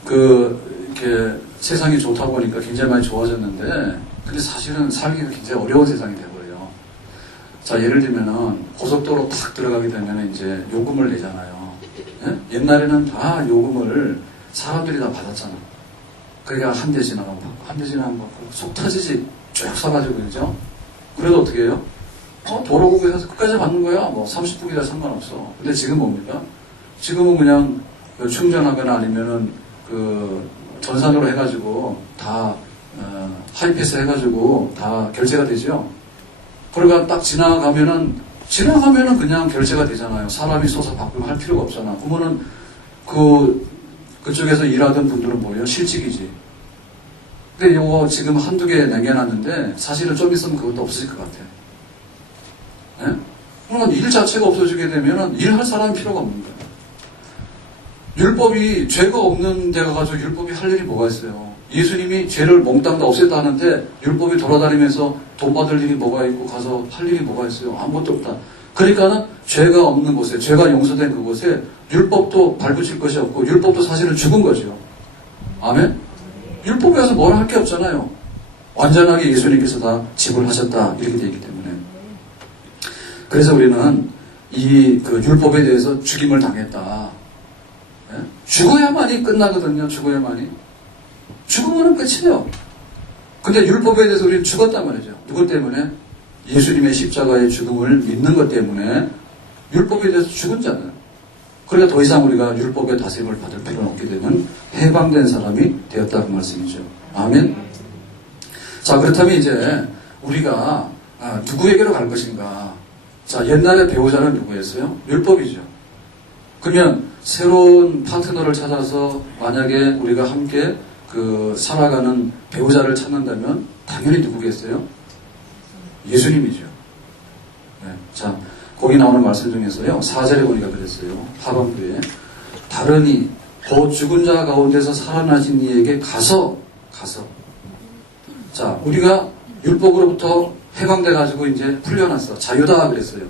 이렇게 세상이 좋다 보니까 굉장히 많이 좋아졌는데, 근데 사실은 살기가 굉장히 어려운 세상이 돼버려요. 자, 예를 들면은, 고속도로 탁 들어가게 되면 이제 요금을 내잖아요. 예? 옛날에는 다 요금을 사람들이 다 받았잖아. 그러니까 한 대 지나가면 받고, 한 대 지나가면 받고, 속 터지지 쭉 사가지고, 그죠? 그래도 어떻게 해요? 도로국에서 끝까지 받는 거야. 뭐 30분이라 상관없어. 근데 지금 뭡니까? 지금은 그냥 충전하거나 아니면은 전산으로 해가지고 다 하이패스 해가지고 다 결제가 되죠. 그러니까 딱 지나가면은 그냥 결제가 되잖아요. 사람이 쏘서 바꾸고 할 필요가 없잖아. 그러면은 그쪽에서 일하던 분들은 뭐예요? 실직이지. 근데 이거 지금 한두 개 남겨놨는데 사실은 좀 있으면 그것도 없어질 것 같아요. 예? 그러면 일 자체가 없어지게 되면 일할 사람이 필요가 없는 거예요. 율법이 죄가 없는 데 가가지고 율법이 할 일이 뭐가 있어요? 예수님이 죄를 몽땅 다 없앴다 하는데 율법이 돌아다니면서 돈 받을 일이 뭐가 있고 가서 할 일이 뭐가 있어요? 아무것도 없다. 그러니까는 죄가 없는 곳에, 죄가 용서된 그곳에 율법도 발붙일 것이 없고 율법도 사실은 죽은 거죠. 아멘? 율법에 가서 뭘 할 게 없잖아요. 완전하게 예수님께서 다 지불하셨다 이렇게 되어 있기 때문에. 그래서 우리는 이 그 율법에 대해서 죽임을 당했다. 예? 죽어야만이 끝나거든요. 죽어야만이. 죽으면 끝이에요. 근데 율법에 대해서 우리는 죽었단 말이죠. 누구 때문에? 예수님의 십자가의 죽음을 믿는 것 때문에 율법에 대해서 죽은 자는. 그러니까 더 이상 우리가 율법의 다스림을 받을 필요는 없게 되는 해방된 사람이 되었다는 말씀이죠. 아멘. 자, 그렇다면 이제 우리가 누구에게로 갈 것인가? 자, 옛날에 배우자는 누구였어요? 율법이죠. 그러면 새로운 파트너를 찾아서 만약에 우리가 함께 살아가는 배우자를 찾는다면 당연히 누구겠어요? 예수님이죠. 네. 자, 거기 나오는 말씀 중에서요, 4절에 보니까 그랬어요. 하반부에. 다르니, 곧 죽은 자 가운데서 살아나신 이에게 가서. 자, 우리가 율법으로부터 해방돼가지고 이제 풀려났어. 자유다 그랬어요.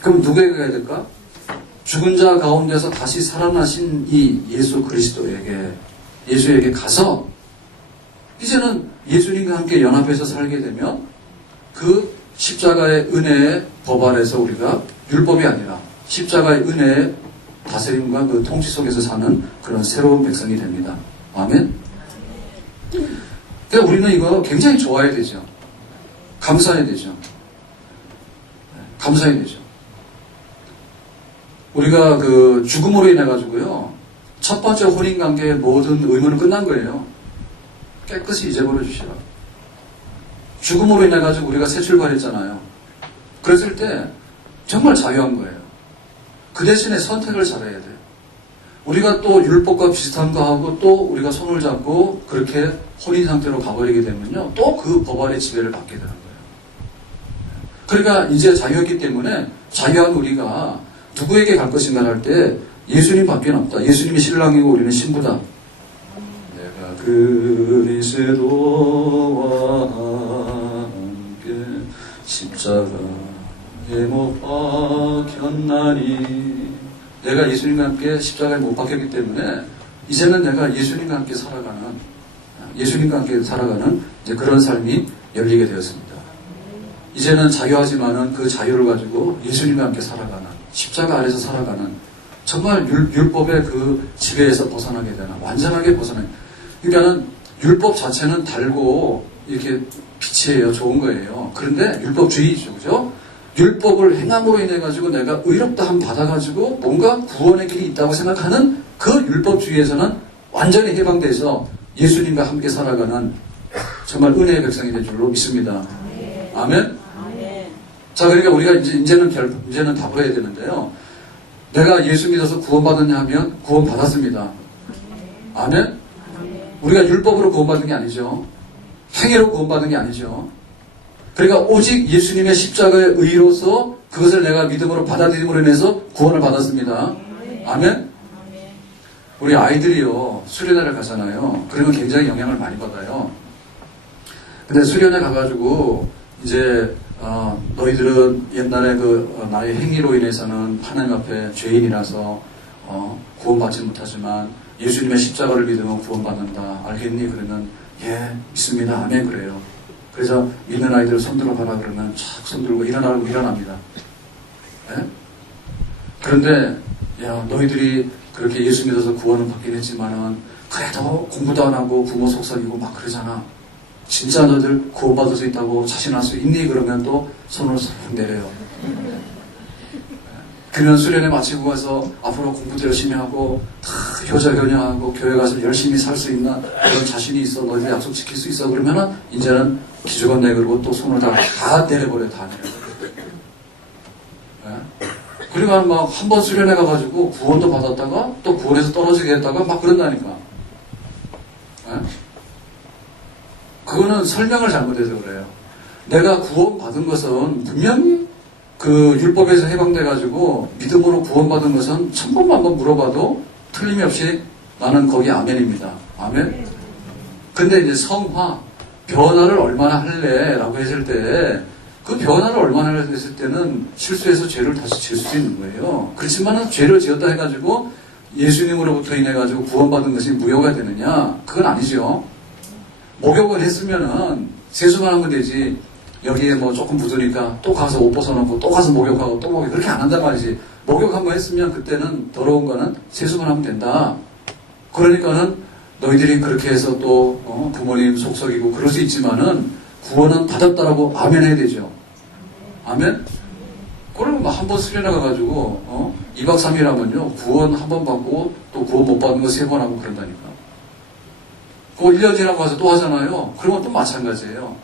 그럼 누구에게 가야 될까? 죽은 자 가운데서 다시 살아나신 이 예수 그리스도에게, 예수에게 가서, 이제는 예수님과 함께 연합해서 살게 되면 그 십자가의 은혜의 법 아래서 우리가 율법이 아니라 십자가의 은혜의 다스림과 그 통치 속에서 사는 그런 새로운 백성이 됩니다. 아멘? 그러니까 우리는 이거 굉장히 좋아해야 되죠. 감사해야 되죠. 감사해야 되죠. 우리가 그 죽음으로 인해가지고요, 첫 번째 혼인관계의 모든 의무는 끝난 거예요. 깨끗이 잊어버려 주시라. 죽음으로 인해가지고 우리가 새 출발했잖아요. 그랬을 때 정말 자유한 거예요. 그 대신에 선택을 잘해야 돼요. 우리가 또 율법과 비슷한 거 하고 또 우리가 손을 잡고 그렇게 혼인 상태로 가버리게 되면요, 또 그 법 아래 지배를 받게 되는 거예요. 그러니까 이제 자유였기 때문에 자유한 우리가 누구에게 갈 것인가 할 때 예수님 밖에 없다. 예수님이 신랑이고 우리는 신부다. 내가 그리스도와 함께 십자가에 못 박혔나니. 내가 예수님과 함께 십자가에 못 박혔기 때문에 이제는 내가 예수님과 함께 살아가는 이제 그런 삶이 열리게 되었습니다. 이제는 자유하지만은 그 자유를 가지고 예수님과 함께 살아가는, 십자가 아래서 살아가는, 정말 율법의 그 지배에서 벗어나게 되는, 완전하게 벗어나게. 그러니까는 율법 자체는 달고 이렇게 빛이에요. 좋은 거예요. 그런데 율법주의죠. 그죠? 율법을 행함으로 인해 가지고 내가 의롭다 함 받아가지고 뭔가 구원의 길이 있다고 생각하는 그 율법주의에서는 완전히 해방돼서 예수님과 함께 살아가는 정말 은혜의 백성이 될 줄로 믿습니다. 아멘? 자, 그러니까 우리가 이제는 답을 해야 되는데요. 내가 예수 믿어서 구원받았냐 하면 구원받았습니다. 아멘? 우리가 율법으로 구원받은 게 아니죠. 행위로 구원받은 게 아니죠. 그러니까 오직 예수님의 십자가의 의로서 그것을 내가 믿음으로 받아들임으로 인해서 구원을 받았습니다. 아멘? 우리 아이들이요, 수련회를 가잖아요. 그러면 굉장히 영향을 많이 받아요. 근데 수련회 가가지고 이제 너희들은 옛날에 나의 행위로 인해서는 하나님 앞에 죄인이라서 구원받지 못하지만 예수님의 십자가를 믿으면 구원받는다. 알겠니? 그러면 예, 믿습니다. 아멘. 그래요. 그래서 믿는 아이들 손들어 봐라 그러면 착 손들고 일어나라고 일어납니다. 예? 그런데 너희들이 그렇게 예수 믿어서 구원은 받긴 했지만은 그래도 공부도 안 하고 부모 속삭이고 막 그러잖아. 진짜 너희들 구원받을 수 있다고 자신할 수 있니? 그러면 또 손을 싹 내려요. 그러면 수련회 마치고 가서 앞으로 공부도 열심히 하고 다 효자교녀하고 교회 가서 열심히 살 수 있나? 그런 자신이 있어. 너희들 약속 지킬 수 있어. 그러면은 이제는 기죽은 내 그러고 또 손을 다 내려버려. 다 내려버려. 그러니까 막 한 번 수련회 가가지고 구원도 받았다가 또 구원에서 떨어지게 했다가 막 그런다니까. 그거는 설명을 잘못해서 그래요. 내가 구원받은 것은 분명히 그 율법에서 해방돼가지고 믿음으로 구원받은 것은 천번만 번 물어봐도 틀림이 없이 나는 거기 아멘입니다. 아멘? 근데 이제 성화, 변화를 얼마나 할래? 라고 했을 때, 그 변화를 얼마나 할래? 했을 때는 실수해서 죄를 다시 지을 수 있는 거예요. 그렇지만은 죄를 지었다 해가지고 예수님으로부터 인해가지고 구원받은 것이 무효가 되느냐? 그건 아니죠. 목욕을 했으면은 세수만 하면 되지. 여기에 뭐 조금 묻으니까 또 가서 옷 벗어놓고 또 가서 목욕하고 또 목욕. 그렇게 안 한단 말이지. 목욕 한번 했으면 그때는 더러운 거는 세수만 하면 된다. 그러니까는 너희들이 그렇게 해서 또 부모님 속썩이고 그럴 수 있지만은 구원은 받았다라고 아멘 해야 되죠. 아멘? 그러면 뭐 한 번 수련해가가지고 2박 3일 하면요 구원 한 번 받고 또 구원 못 받는 거 3번 하고 그런다니까. 그거 1년 지나고 와서 또 하잖아요. 그러면 또 마찬가지예요.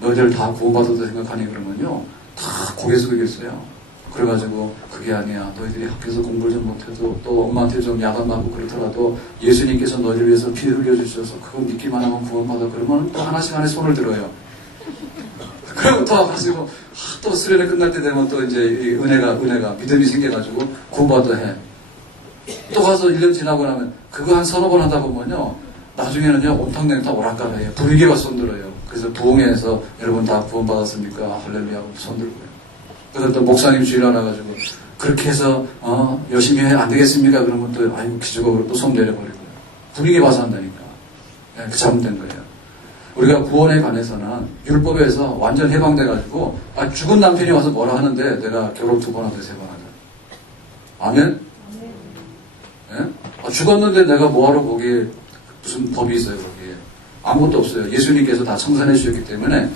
너희들 다 구원받았다 생각하니 그러면요 다 고개 숙이겠어요. 그래가지고 그게 아니야. 너희들이 학교에서 공부를 좀 못해도 또 엄마한테 좀 야단맞고 그렇더라도 예수님께서 너희를 위해서 피 흘려주셔서 그거 믿기만 하면 구원받아. 그러면 또 하나씩 손을 들어요. 그러면 또 와가지고 또 수련회 끝날 때 되면 또 이제 은혜가 믿음이 생겨가지고 구원받아 해. 또 가서 1년 지나고 나면 그거 한 서너 번 하다 보면요 나중에는요 온탕냉탕 다 오락가락해요. 분위기가 손들어요. 그래서 부흥회에서 여러분 다 구원받았습니까? 할렐루야 하고 손들고요. 그래서 또 목사님 주일 나가지고 그렇게 해서 열심히 해 안 되겠습니까? 그러면 또 아이고 기죽어 또 손 내려버리고요. 분위기 봐서 한다니까. 네, 그 잘못된 거예요. 우리가 구원에 관해서는 율법에서 완전 해방돼가지고 죽은 남편이 와서 뭐라 하는데 내가 결혼 2번 하든 3번 하든 아멘? 네? 죽었는데 내가 뭐하러 거기에 무슨 법이 있어요 거기에. 아무것도 없어요. 예수님께서 다 청산해 주셨기 때문에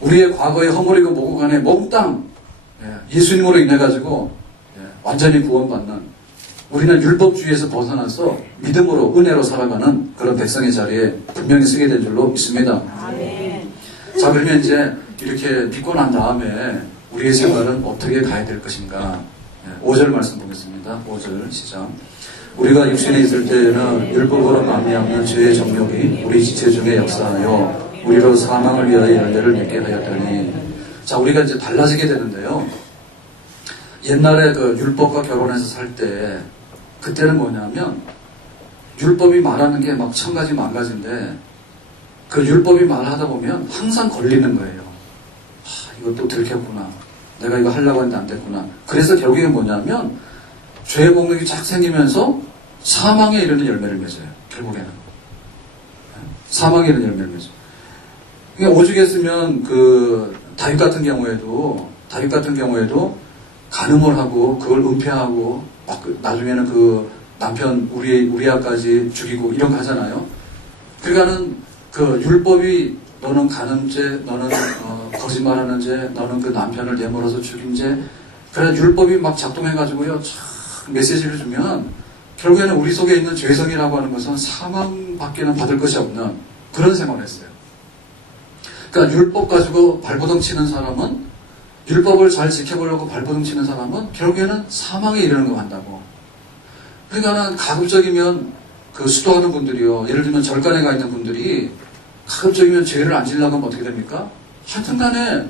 우리의 과거에 허물이고 모국간에 몽땅 예수님으로 인해가지고 완전히 구원받는 우리는 율법주의에서 벗어나서 믿음으로 은혜로 살아가는 그런 백성의 자리에 분명히 서게 된 줄로 믿습니다. 아멘. 자 그러면 이제 이렇게 믿고 난 다음에 우리의 생활은 어떻게 가야 될 것인가. 5절 말씀 보겠습니다. 5절 시작. 우리가 육신에 있을 때에는 율법으로 말미암는 죄의 정욕이 우리 지체 중에 역사하여 우리로 사망을 위하여 열매를 맺게 하였더니. 자 우리가 이제 달라지게 되는데요. 옛날에 그 율법과 결혼해서 살 때 그때는 뭐냐면 율법이 말하는 게 막 1000가지 10,000가지인데 그 율법이 말하다 보면 항상 걸리는 거예요. 이것도 들켰구나. 내가 이거 하려고 했는데 안 됐구나. 그래서 결국에 뭐냐면 죄의 공력이 쫙 생기면서 사망에 이르는 열매를 맺어요. 결국에는 사망에 이르는 열매를 맺어요. 그러니까 오죽했으면 그 다윗 같은 경우에도 간음을 하고 그걸 은폐하고 막 나중에는 그 남편 우리아까지 죽이고 이런 거 하잖아요. 그러니까는 그 율법이 너는 간음죄, 너는 거짓말하는 죄, 너는 그 남편을 내몰아서 죽인 죄. 그래 율법이 막 작동해가지고요. 참 메시지를 주면 결국에는 우리 속에 있는 죄성이라고 하는 것은 사망밖에는 받을 것이 없는 그런 생활을 했어요. 그러니까 율법 가지고 발버둥 치는 사람은 율법을 잘 지켜보려고 발버둥 치는 사람은 결국에는 사망에 이르는 거 한다고. 그러니까는 가급적이면 그 수도하는 분들이요. 예를 들면 절간에 가 있는 분들이 가급적이면 죄를 안 지으려고 하면 어떻게 됩니까? 하여튼 간에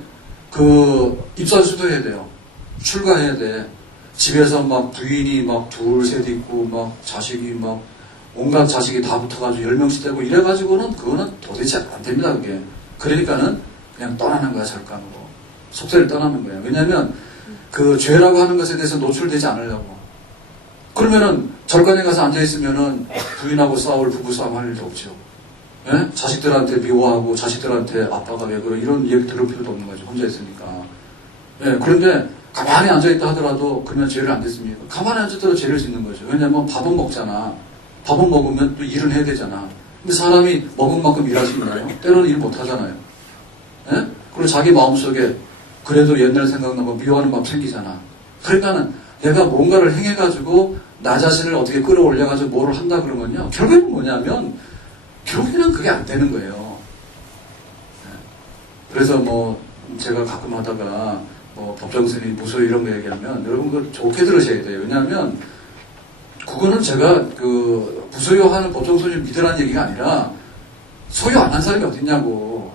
그 입산수도해야 돼요. 출가해야 돼. 집에서 막 부인이 막 둘, 셋 있고 막 자식이 막 온갖 자식이 다 붙어가지고 10명씩 되고 이래가지고는 그거는 도대체 안 됩니다, 그게. 그러니까는 그냥 떠나는 거야, 절간으로. 속세를 떠나는 거예요. 왜냐하면 그 죄라고 하는 것에 대해서 노출되지 않으려고. 그러면은 절간에 가서 앉아있으면은 부인하고 싸울 부부싸움 할 일도 없죠. 예? 자식들한테 미워하고 자식들한테 아빠가 왜 그래 이런 얘기 들을 필요도 없는 거죠. 혼자 있으니까. 예, 그런데 가만히 앉아있다 하더라도 그러면 죄를 안 됐습니까? 가만히 앉았다도 죄를 짓는 거죠. 왜냐면 밥은 먹잖아. 밥은 먹으면 또 일은 해야 되잖아. 근데 사람이 먹은 만큼 일할 수 있나요? 때로는 일 못 하잖아요. 예? 그리고 자기 마음속에 그래도 옛날 생각나고 미워하는 마음 생기잖아. 그러니까는 내가 뭔가를 행해가지고 나 자신을 어떻게 끌어올려가지고 뭐를 한다 그러면요. 결국에는 뭐냐면 결국에는 그게 안 되는 거예요. 그래서 뭐 제가 가끔 하다가 뭐 법정스님 무소유 이런 거 얘기하면 여러분 그거 좋게 들으셔야 돼요. 왜냐하면 그거는 제가 그 무소유하는 법정스님 믿으라는 얘기가 아니라 소유 안 한 사람이 어딨냐고.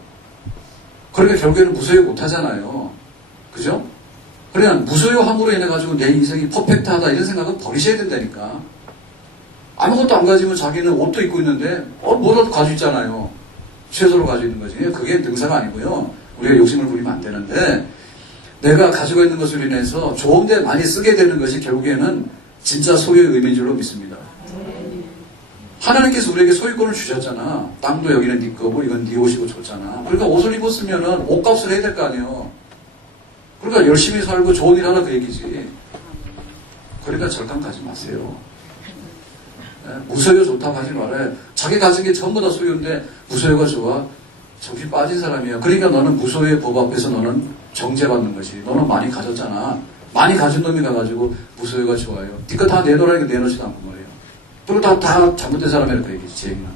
그러니까 결국에는 무소유 못 하잖아요. 그죠? 그러니까 무소유함으로 인해 가지고 내 인생이 퍼펙트하다 이런 생각은 버리셔야 된다니까. 아무것도 안 가지면 자기는 옷도 입고 있는데 뭐라도 가지고 있잖아요. 최소로 가지고 있는 거지. 그게 능사가 아니고요. 우리가 욕심을 부리면 안 되는데 내가 가지고 있는 것으로 인해서 좋은 데 많이 쓰게 되는 것이 결국에는 진짜 소유의 의미인 줄로 믿습니다. 하나님께서 우리에게 소유권을 주셨잖아. 땅도 여기는 네 거고 이건 네 옷이고 줬잖아. 그러니까 옷을 입었으면은 옷값을 해야 될 거 아니에요. 그러니까 열심히 살고 좋은 일 하라 그 얘기지. 그러니까 절감 가지 마세요. 무소유 좋다고 하지 말아요. 자기 가진 게 전부 다 소유인데 무소유가 좋아? 정신 빠진 사람이야. 그러니까 너는 무소유의 법 앞에서 너는 정죄받는 거지. 너는 많이 가졌잖아. 많이 가진 놈이 가가지고 무소유가 좋아요. 니가 다 내놓으라니까 내놓지도 않고 말이에요. 그리고 다 잘못된 사람이라고 그 얘기지, 제 얘기는.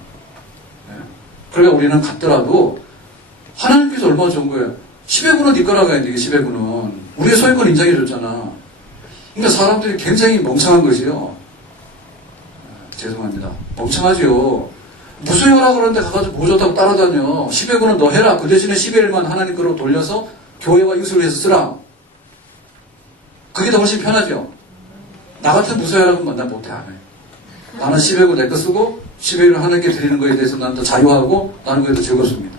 그러니까 우리는 갔더라도 하나님께서 얼마나 좋은 거예요. 10의 군은 네 거라고 해야 돼, 10의 군은. 우리의 소유권 인정해줬잖아. 그러니까 사람들이 굉장히 멍청한 것이요. 죄송합니다. 멍청하지요. 무소유하라고 그러는데 가가지고 뭐 좋다고 따라다녀. 10의 군은 너 해라. 그 대신에 10의 1만 하나님 거로 돌려서 교회와 이웃을 위해서 쓰라. 그게 더 훨씬 편하죠. 나 같은 무소유하라고 하면 난 못해, 안 해. 나는 10의 군 내 거 쓰고 10의 1을 하나님께 드리는 거에 대해서 나는 더 자유하고 나는 그게 더 즐겁습니다.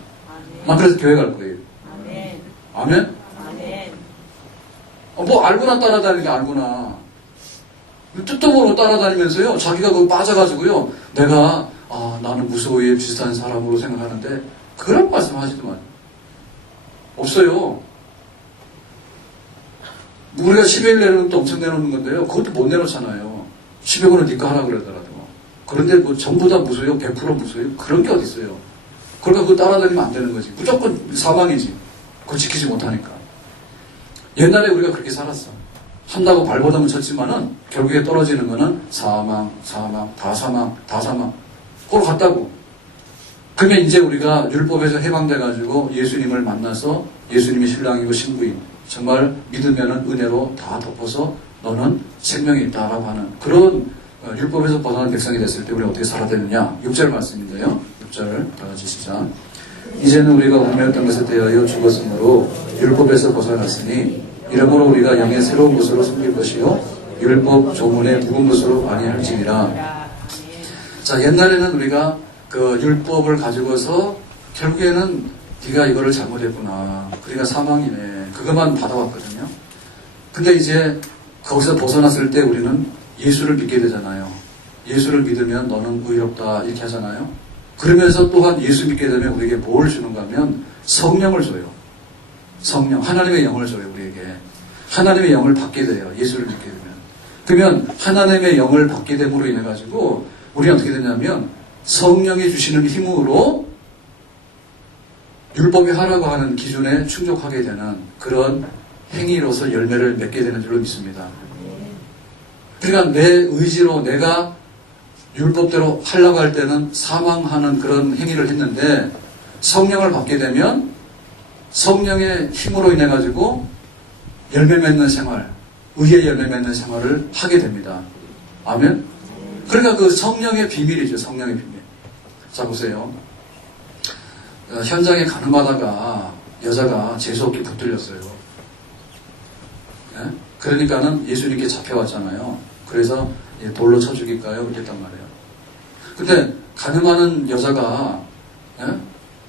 난 그래서 교회 갈 거예요. 아멘? 아멘? 뭐 알고나 따라다니는 게 알고나. 뜻도 모르고 따라다니면서요. 자기가 그거 빠져가지고요. 내가 나는 무소유에 비슷한 사람으로 생각하는데 그런 말씀 하시더만. 없어요. 우리가 10의 1 내놓는 것도 엄청 내놓는 건데요. 그것도 못 내놓잖아요. 10의 1은 니가 하라 그러더라도. 그런데 뭐 전부 다 무소유, 100% 무소유? 그런 게 어딨어요. 그러니까 그거 따라다니면 안 되는 거지. 무조건 사망이지. 그거 지키지 못하니까. 옛날에 우리가 그렇게 살았어. 한다고 발버둥을 쳤지만은 결국에 떨어지는 거는 사망, 다 사망. 그걸 갔다고. 그러면 이제 우리가 율법에서 해방돼가지고 예수님을 만나서 예수님이 신랑이고 신부인 정말 믿으면은 은혜로 다 덮어서 너는 생명이 있다라고 하는 그런 율법에서 벗어난 백성이 됐을 때 우리가 어떻게 살아야 되느냐. 6절 말씀인데요. 6절 다 같이 시작. 이제는 우리가 운명했던 것에 대하여 죽었으므로 율법에서 벗어났으니 이러므로 우리가 영의 새로운 것으로 섬길 것이요 율법 조문의 묵은 것으로 아니할지니라. 자, 옛날에는 우리가 그 율법을 가지고서 결국에는 네가 이거를 잘못했구나. 그러니까 사망이네. 그것만 받아왔거든요. 근데 이제 거기서 벗어났을 때 우리는 예수를 믿게 되잖아요. 예수를 믿으면 너는 의롭다 이렇게 하잖아요. 그러면서 또한 예수 믿게 되면 우리에게 뭘 주는가 하면 성령을 줘요. 성령, 하나님의 영을 줘요, 우리에게. 하나님의 영을 받게 돼요, 예수를 믿게 되면. 그러면 하나님의 영을 받게 됨으로 인해 가지고 우리는 어떻게 되냐면 성령이 주시는 힘으로 율법이 하라고 하는 기준에 충족하게 되는 그런 행위로서 열매를 맺게 되는 줄로 믿습니다. 그러니까 내 의지로 내가 율법대로 하려고 할 때는 사망하는 그런 행위를 했는데 성령을 받게 되면 성령의 힘으로 인해 가지고 열매 맺는 생활, 의의 열매 맺는 생활을 하게 됩니다. 아멘? 그러니까 그 성령의 비밀이죠. 성령의 비밀. 자, 보세요. 현장에 가늠하다가 여자가 재수없게 붙들렸어요. 네? 그러니까는 예수님께 잡혀왔잖아요. 그래서 돌로 쳐 죽일까요? 그랬단 말이에요. 근데 가늠하는 여자가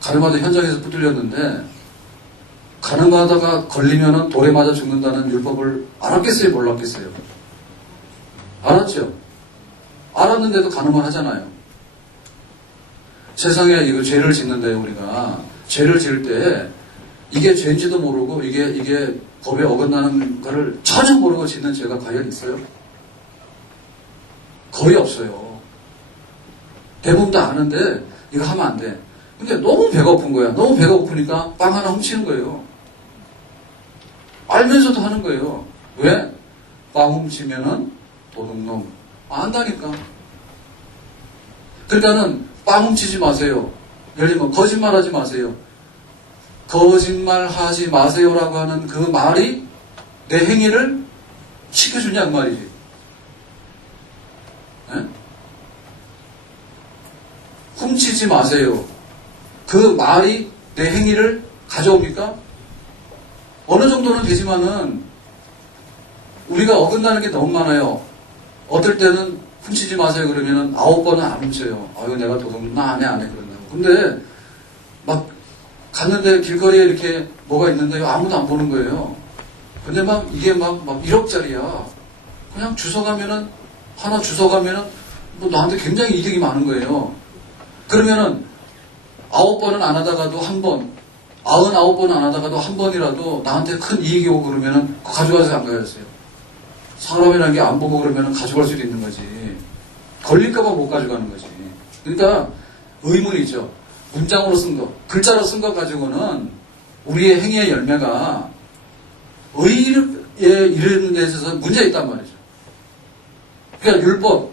가늠하다 현장에서 붙들렸는데 가늠하다가 걸리면은 돌에 맞아 죽는다는 율법을 알았겠어요? 몰랐겠어요? 알았죠? 알았는데도 가늠을 하잖아요. 세상에 이거 죄를 짓는데 우리가 죄를 지을 때 이게 죄인지도 모르고 이게 법에 어긋나는 거를 전혀 모르고 짓는 죄가 과연 있어요? 거의 없어요. 대부분 다 아는데 이거 하면 안 돼. 근데 너무 배가 고픈 거야. 너무 배가 고프니까 빵 하나 훔치는 거예요. 알면서도 하는 거예요. 왜? 빵 훔치면은 도둑놈. 안다니까. 그러니까는 빵 훔치지 마세요. 예를 들면 거짓말하지 마세요. 거짓말하지 마세요라고 하는 그 말이 내 행위를 시켜주냐 그 말이지. 네? 훔치지 마세요. 그 말이 내 행위를 가져옵니까? 어느 정도는 되지만은 우리가 어긋나는 게 너무 많아요. 어떨 때는 훔치지 마세요 그러면은 9번은 안 훔쳐요. 아유 내가 도둑 나 안 해 그런다고. 근데 막 갔는데 길거리에 이렇게 뭐가 있는데 아무도 안 보는 거예요. 근데 막 이게 막 1억짜리야. 그냥 주워가면은 하나 주워가면은 뭐 나한테 굉장히 이득이 많은 거예요. 그러면은 9번은 안 하다가도 한 번, 99번은 안 하다가도 한 번이라도 나한테 큰 이익이 오고 그러면은 가져가서 안 가졌어요. 사람이라는 게 안 보고 그러면은 가져갈 수도 있는 거지. 걸릴까봐 못 가져가는 거지. 그러니까 의문이죠. 문장으로 쓴 거, 글자로 쓴 것 가지고는 우리의 행위의 열매가 의에 이르는 데 있어서 문제가 있단 말이죠. 그러니까 율법,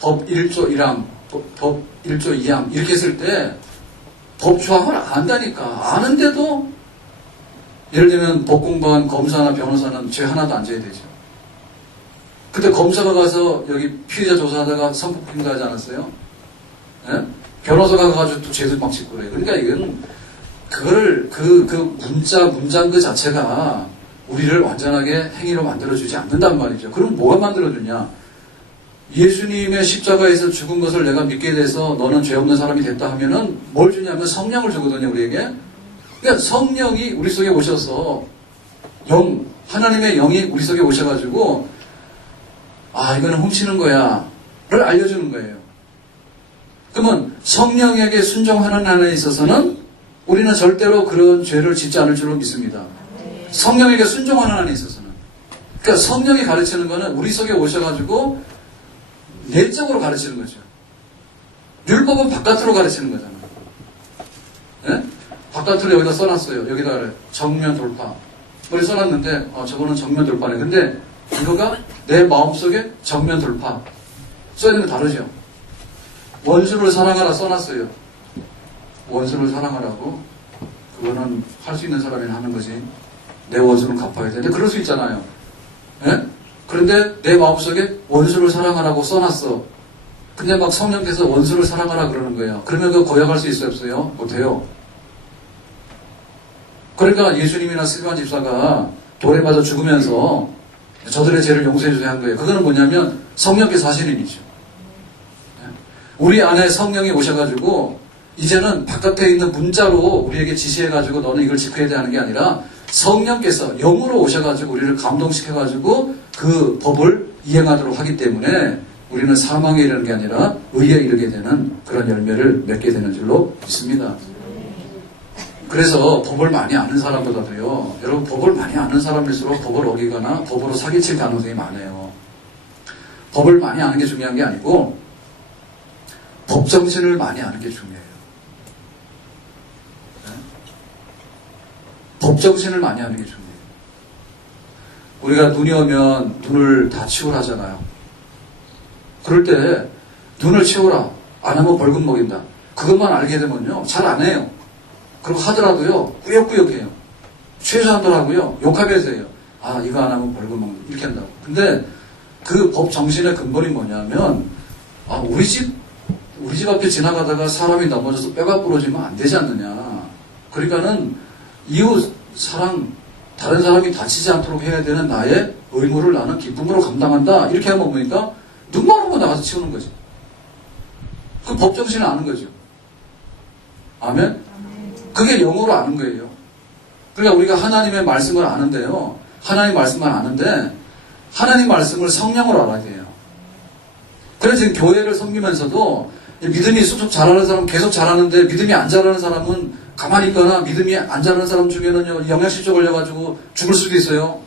법 1조 1항, 법 1조 2항 이렇게 했을 때 법 조항을 안다니까. 아는데도 예를 들면 법 공부한 검사나 변호사는 죄 하나도 안 져야 되죠. 근데 검사가 가서 여기 피의자 조사하다가 선포fin도 하지 않았어요? 예? 변호사가 가가지고 또 죄도 막 짓고 그래요. 그러니까 이건 그거를 문장 그 자체가 우리를 완전하게 행위로 만들어주지 않는단 말이죠. 그럼 뭐가 만들어주냐? 예수님의 십자가에서 죽은 것을 내가 믿게 돼서 너는 죄 없는 사람이 됐다 하면은 뭘 주냐면 성령을 주거든요, 우리에게. 그러니까 성령이 우리 속에 오셔서 하나님의 영이 우리 속에 오셔가지고 아, 이거는 훔치는 거야. 를 알려주는 거예요. 그러면 성령에게 순종하는 한에 있어서는 우리는 절대로 그런 죄를 짓지 않을 줄로 믿습니다. 성령에게 순종하는 한에 있어서는. 그러니까 성령이 가르치는 거는 우리 속에 오셔가지고 내적으로 가르치는 거죠. 율법은 바깥으로 가르치는 거잖아요. 예? 바깥으로 여기다 써놨어요. 여기다 정면 돌파. 머리 써놨는데 저거는 정면 돌파네. 근데 이거가 내 마음속에 정면 돌파. 써야 되는 거 다르죠. 원수를 사랑하라 써놨어요. 원수를 사랑하라고. 그거는 할 수 있는 사람이 하는 거지. 내 원수는 갚아야 돼. 근데 그럴 수 있잖아요. 예? 그런데 내 마음속에 원수를 사랑하라고 써놨어. 근데 막 성령께서 원수를 사랑하라 그러는 거예요. 그러면 그거 고역할 수 있어요? 없어요? 못해요. 그러니까 예수님이나 스데반 집사가 돌에 맞아 죽으면서 저들의 죄를 용서해 주세요 한 거예요. 그거는 뭐냐면 성령께서 하시는 일이죠. 우리 안에 성령이 오셔가지고 이제는 바깥에 있는 문자로 우리에게 지시해가지고 너는 이걸 지켜야 돼 하는 게 아니라 성령께서 영으로 오셔가지고 우리를 감동시켜가지고 그 법을 이행하도록 하기 때문에 우리는 사망에 이르는 게 아니라 의에 이르게 되는 그런 열매를 맺게 되는 줄로 믿습니다. 그래서 법을 많이 아는 사람보다도요, 여러분 법을 많이 아는 사람일수록 법을 어기거나 법으로 사기칠 가능성이 많아요. 법을 많이 아는 게 중요한 게 아니고 법 정신을 많이 아는 게 중요해요. 네? 법 정신을 많이 아는 게 중요해요. 우리가 눈이 오면 눈을 다 치우라 하잖아요. 그럴 때 눈을 치우라. 안 하면 벌금 먹인다. 그것만 알게 되면요, 잘 안 해요. 그리고 하더라도요, 꾸역꾸역해요. 최소한도라고요, 욕하면서 해요. 아, 이거 안 하면 벌금 먹는다. 이렇게 한다고. 근데 그 법 정신의 근본이 뭐냐면, 아, 우리 집 앞에 지나가다가 사람이 넘어져서 뼈가 부러지면 안 되지 않느냐. 그러니까는 이웃 사랑, 다른 사람이 다치지 않도록 해야 되는 나의 의무를 나는 기쁨으로 감당한다. 이렇게 하면 뭡니까? 눈만 오고 나가서 치우는 거지. 그 법 정신을 아는 거죠. 아멘? 그게 영어로 아는 거예요. 그러니까 우리가 하나님의 말씀을 아는데요. 하나님 말씀을 아는데 하나님 말씀을 성령으로 알아야 돼요. 그래서 지금 교회를 섬기면서도 믿음이 쑥쑥 자라는 사람은 계속 자라는데 믿음이 안 자라는 사람은 가만히 있거나 믿음이 안 자라는 사람 중에는요, 영양실조 걸려가지고 죽을 수도 있어요.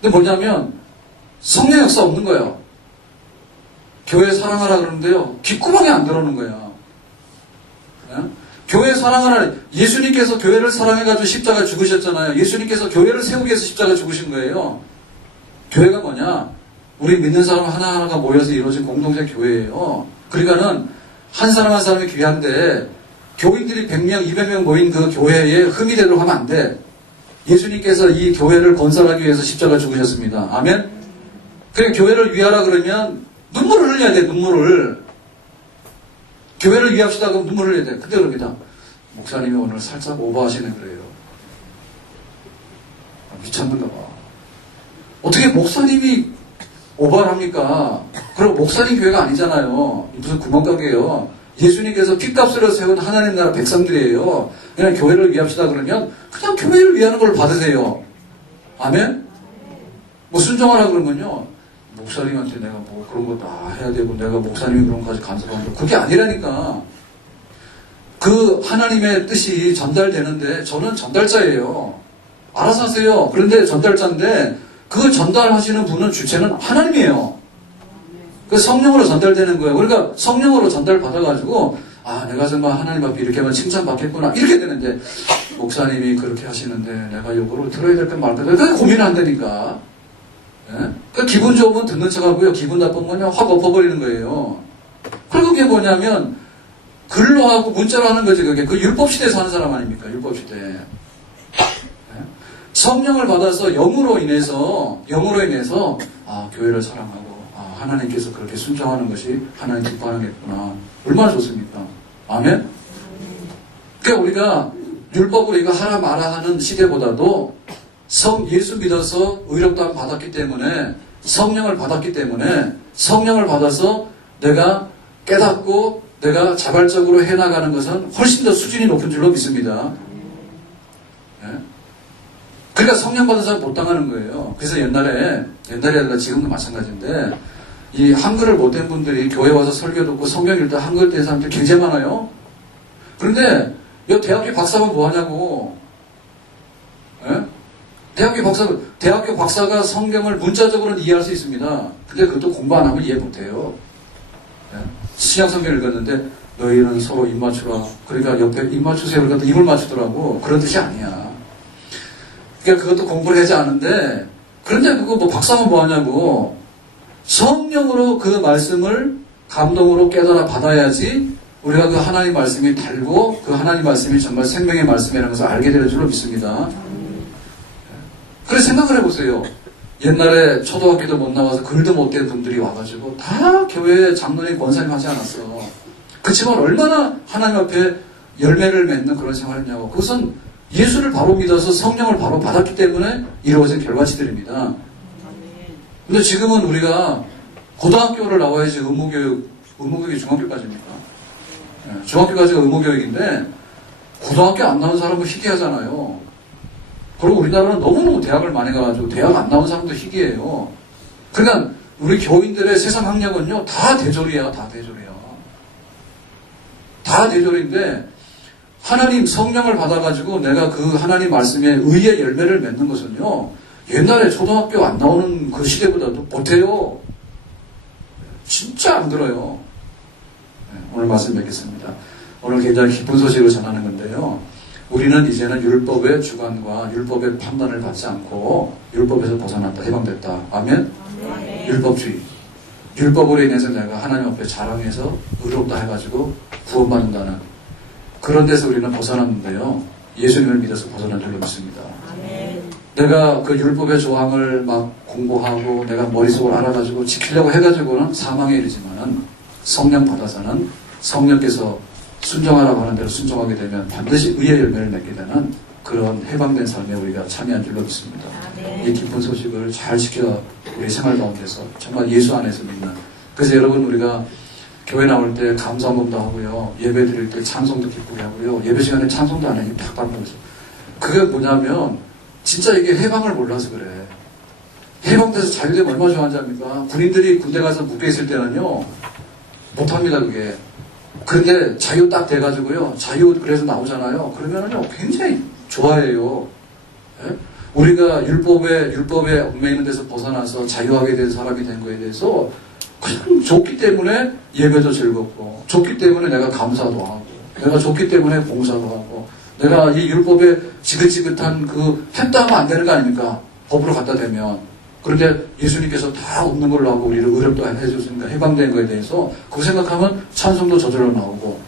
근데 뭐냐면 성령 역사 없는 거예요. 교회 사랑하라 그러는데요, 귓구멍에 안 들어오는 거예요. 네? 교회 사랑하라. 예수님께서 교회를 사랑해가지고 십자가 죽으셨잖아요. 예수님께서 교회를 세우기 위해서 십자가 죽으신 거예요. 교회가 뭐냐? 우리 믿는 사람 하나하나가 모여서 이루어진 공동체 교회예요. 그러니까는 한 사람 한 사람이 귀한데 교인들이 100명, 200명 모인 그 교회에 흠이 되도록 하면 안 돼. 예수님께서 이 교회를 건설하기 위해서 십자가 죽으셨습니다. 아멘? 그러니까 교회를 위하라 그러면 눈물을 흘려야 돼, 눈물을. 교회를 위합시다 그러면 눈물을 흘려야 돼. 근데 그럽니다. 목사님이 오늘 살짝 오버하시네 그래요. 미쳤는가 봐. 어떻게 목사님이 오바합니까? 그럼 목사님 교회가 아니잖아요. 무슨 구멍가게예요. 예수님께서 핏값으로 세운 하나님 나라 백성들이에요. 그냥 교회를 위합시다 그러면 그냥 교회를 위하는 걸 받으세요. 아멘? 뭐 순종하라 그러면요. 목사님한테 내가 뭐 그런 거 다 해야 되고 내가 목사님이 그런 거까지 간섭하고 그게 아니라니까. 그 하나님의 뜻이 전달되는데 저는 전달자예요. 알아서 하세요. 그런데 전달자인데 그 전달하시는 분은 주체는 하나님이에요. 그 성령으로 전달되는 거예요. 그러니까 성령으로 전달받아가지고 아 내가 정말 하나님 앞에 이렇게 하면 칭찬받겠구나 이렇게 되는데 목사님이 그렇게 하시는데 내가 이거를 들어야 될까 말까 그러니까 고민을 한다니까. 예? 그러니까 기분 좋으면 듣는 척하고요. 기분 나쁘면 확 엎어버리는 거예요. 그리고 그게 뭐냐면 글로 하고 문자로 하는 거지. 그게 그 율법 시대에 사는 사람 아닙니까? 율법 시대. 성령을 받아서 영으로 인해서 아 교회를 사랑하고 아 하나님께서 그렇게 순종하는 것이 하나님 기뻐하겠구나. 얼마나 좋습니까? 아멘. 그러니까 우리가 율법으로 이거 하라 마라 하는 시대보다도 예수 믿어서 의롭다함 받았기 때문에 성령을 받았기 때문에 성령을 받아서 내가 깨닫고 내가 자발적으로 해나가는 것은 훨씬 더 수준이 높은 줄로 믿습니다. 그러니까 성령 받은 사람 못 당하는 거예요. 그래서 옛날에 아니라 지금도 마찬가지인데 이 한글을 못된 분들이 교회 와서 설교 듣고 성경 읽다 한글 된 사람들이 굉장히 많아요. 그런데 이 대학교 박사가 뭐 하냐고. 예? 대학교 박사가 성경을 문자적으로는 이해할 수 있습니다. 근데 그것도 공부 안 하면 이해 못해요. 예? 신약 성경 읽었는데 너희는 서로 입 맞추라. 그러니까 옆에 입 맞추세요. 그러니까 입을 맞추더라고. 그런 뜻이 아니야. 그러니까 그것도 공부를 하지 않은데 그런데 그거 뭐 박사만 뭐 하냐고. 성령으로 그 말씀을 감동으로 깨달아 받아야지 우리가 그 하나님 말씀이 달고 그 하나님 말씀이 정말 생명의 말씀이라는 것을 알게 될 줄로 믿습니다. 그래서 생각을 해보세요. 옛날에 초등학교도 못 나와서 글도 못 된 분들이 와가지고 다 교회 장로님 권사님 하지 않았어. 그렇지만 얼마나 하나님 앞에 열매를 맺는 그런 생활을 했냐고. 그것은 예수를 바로 믿어서 성령을 바로 받았기 때문에 이루어진 결과치들입니다. 근데 지금은 우리가 고등학교를 나와야지 의무교육이 중학교까지입니까? 네, 중학교까지가 의무교육인데 고등학교 안 나온 사람은 희귀하잖아요. 그리고 우리나라는 너무너무 대학을 많이 가가지고 대학 안 나온 사람도 희귀해요. 그러니까 우리 교인들의 세상 학력은요 다 대졸이야. 다 대졸이야. 다 대졸인데 하나님 성령을 받아가지고 내가 그 하나님 말씀에 의의 열매를 맺는 것은요 옛날에 초등학교 안 나오는 그 시대보다도 못해요. 진짜 안 들어요. 네, 오늘 말씀 뵙겠습니다. 오늘 굉장히 기쁜 소식을 전하는 건데요. 우리는 이제는 율법의 주관과 율법의 판단을 받지 않고 율법에서 벗어났다, 해방됐다. 아멘? 아멘. 율법주의. 율법으로 인해서 내가 하나님 앞에 자랑해서 의롭다 해가지고 구원받는다는 그런 데서 우리는 벗어났는데요. 예수님을 믿어서 벗어난 줄로 믿습니다. 아멘. 내가 그 율법의 조항을 막 공부하고 내가 머릿속을 알아가지고 지키려고 해가지고는 사망에 이르지만은 성령 받아서는 성령께서 순종하라고 하는 대로 순종하게 되면 반드시 의의 열매를 맺게 되는 그런 해방된 삶에 우리가 참여한 줄로 믿습니다. 이 기쁜 소식을 잘 지켜 우리 생활 가운데서 정말 예수 안에서 믿는. 그래서 여러분 우리가 교회 나올 때 감사함도 하고요. 예배 드릴 때 찬송도 기쁘게 하고요. 예배 시간에 찬송도 안 하니 팍 받는 거죠. 그게 뭐냐면 진짜 이게 해방을 몰라서 그래. 해방돼서 자유되면 얼마나 좋아하는지 압니까? 군인들이 군대 가서 묶여있을 때는요. 못합니다 그게. 그런데 자유 딱 돼가지고요. 자유 그래서 나오잖아요. 그러면은요. 굉장히 좋아해요. 예? 우리가 율법에 얽매 있는 데서 벗어나서 자유하게 된 사람이 된 거에 대해서 그냥 좋기 때문에 예배도 즐겁고 좋기 때문에 내가 감사도 하고 내가 좋기 때문에 봉사도 하고 내가 이 율법에 지긋지긋한 그 했다 하면 안 되는 거 아닙니까? 법으로 갖다 대면. 그런데 예수님께서 다 없는 걸로 하고 우리를 의롭다 해주셨으니까 해방된 거에 대해서 그거 생각하면 찬송도 저절로 나오고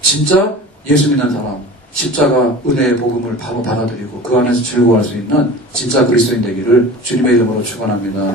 진짜 예수 믿는 사람 십자가 은혜의 복음을 바로 받아들이고 그 안에서 즐거워할 수 있는 진짜 그리스도인 되기를 주님의 이름으로 축원합니다.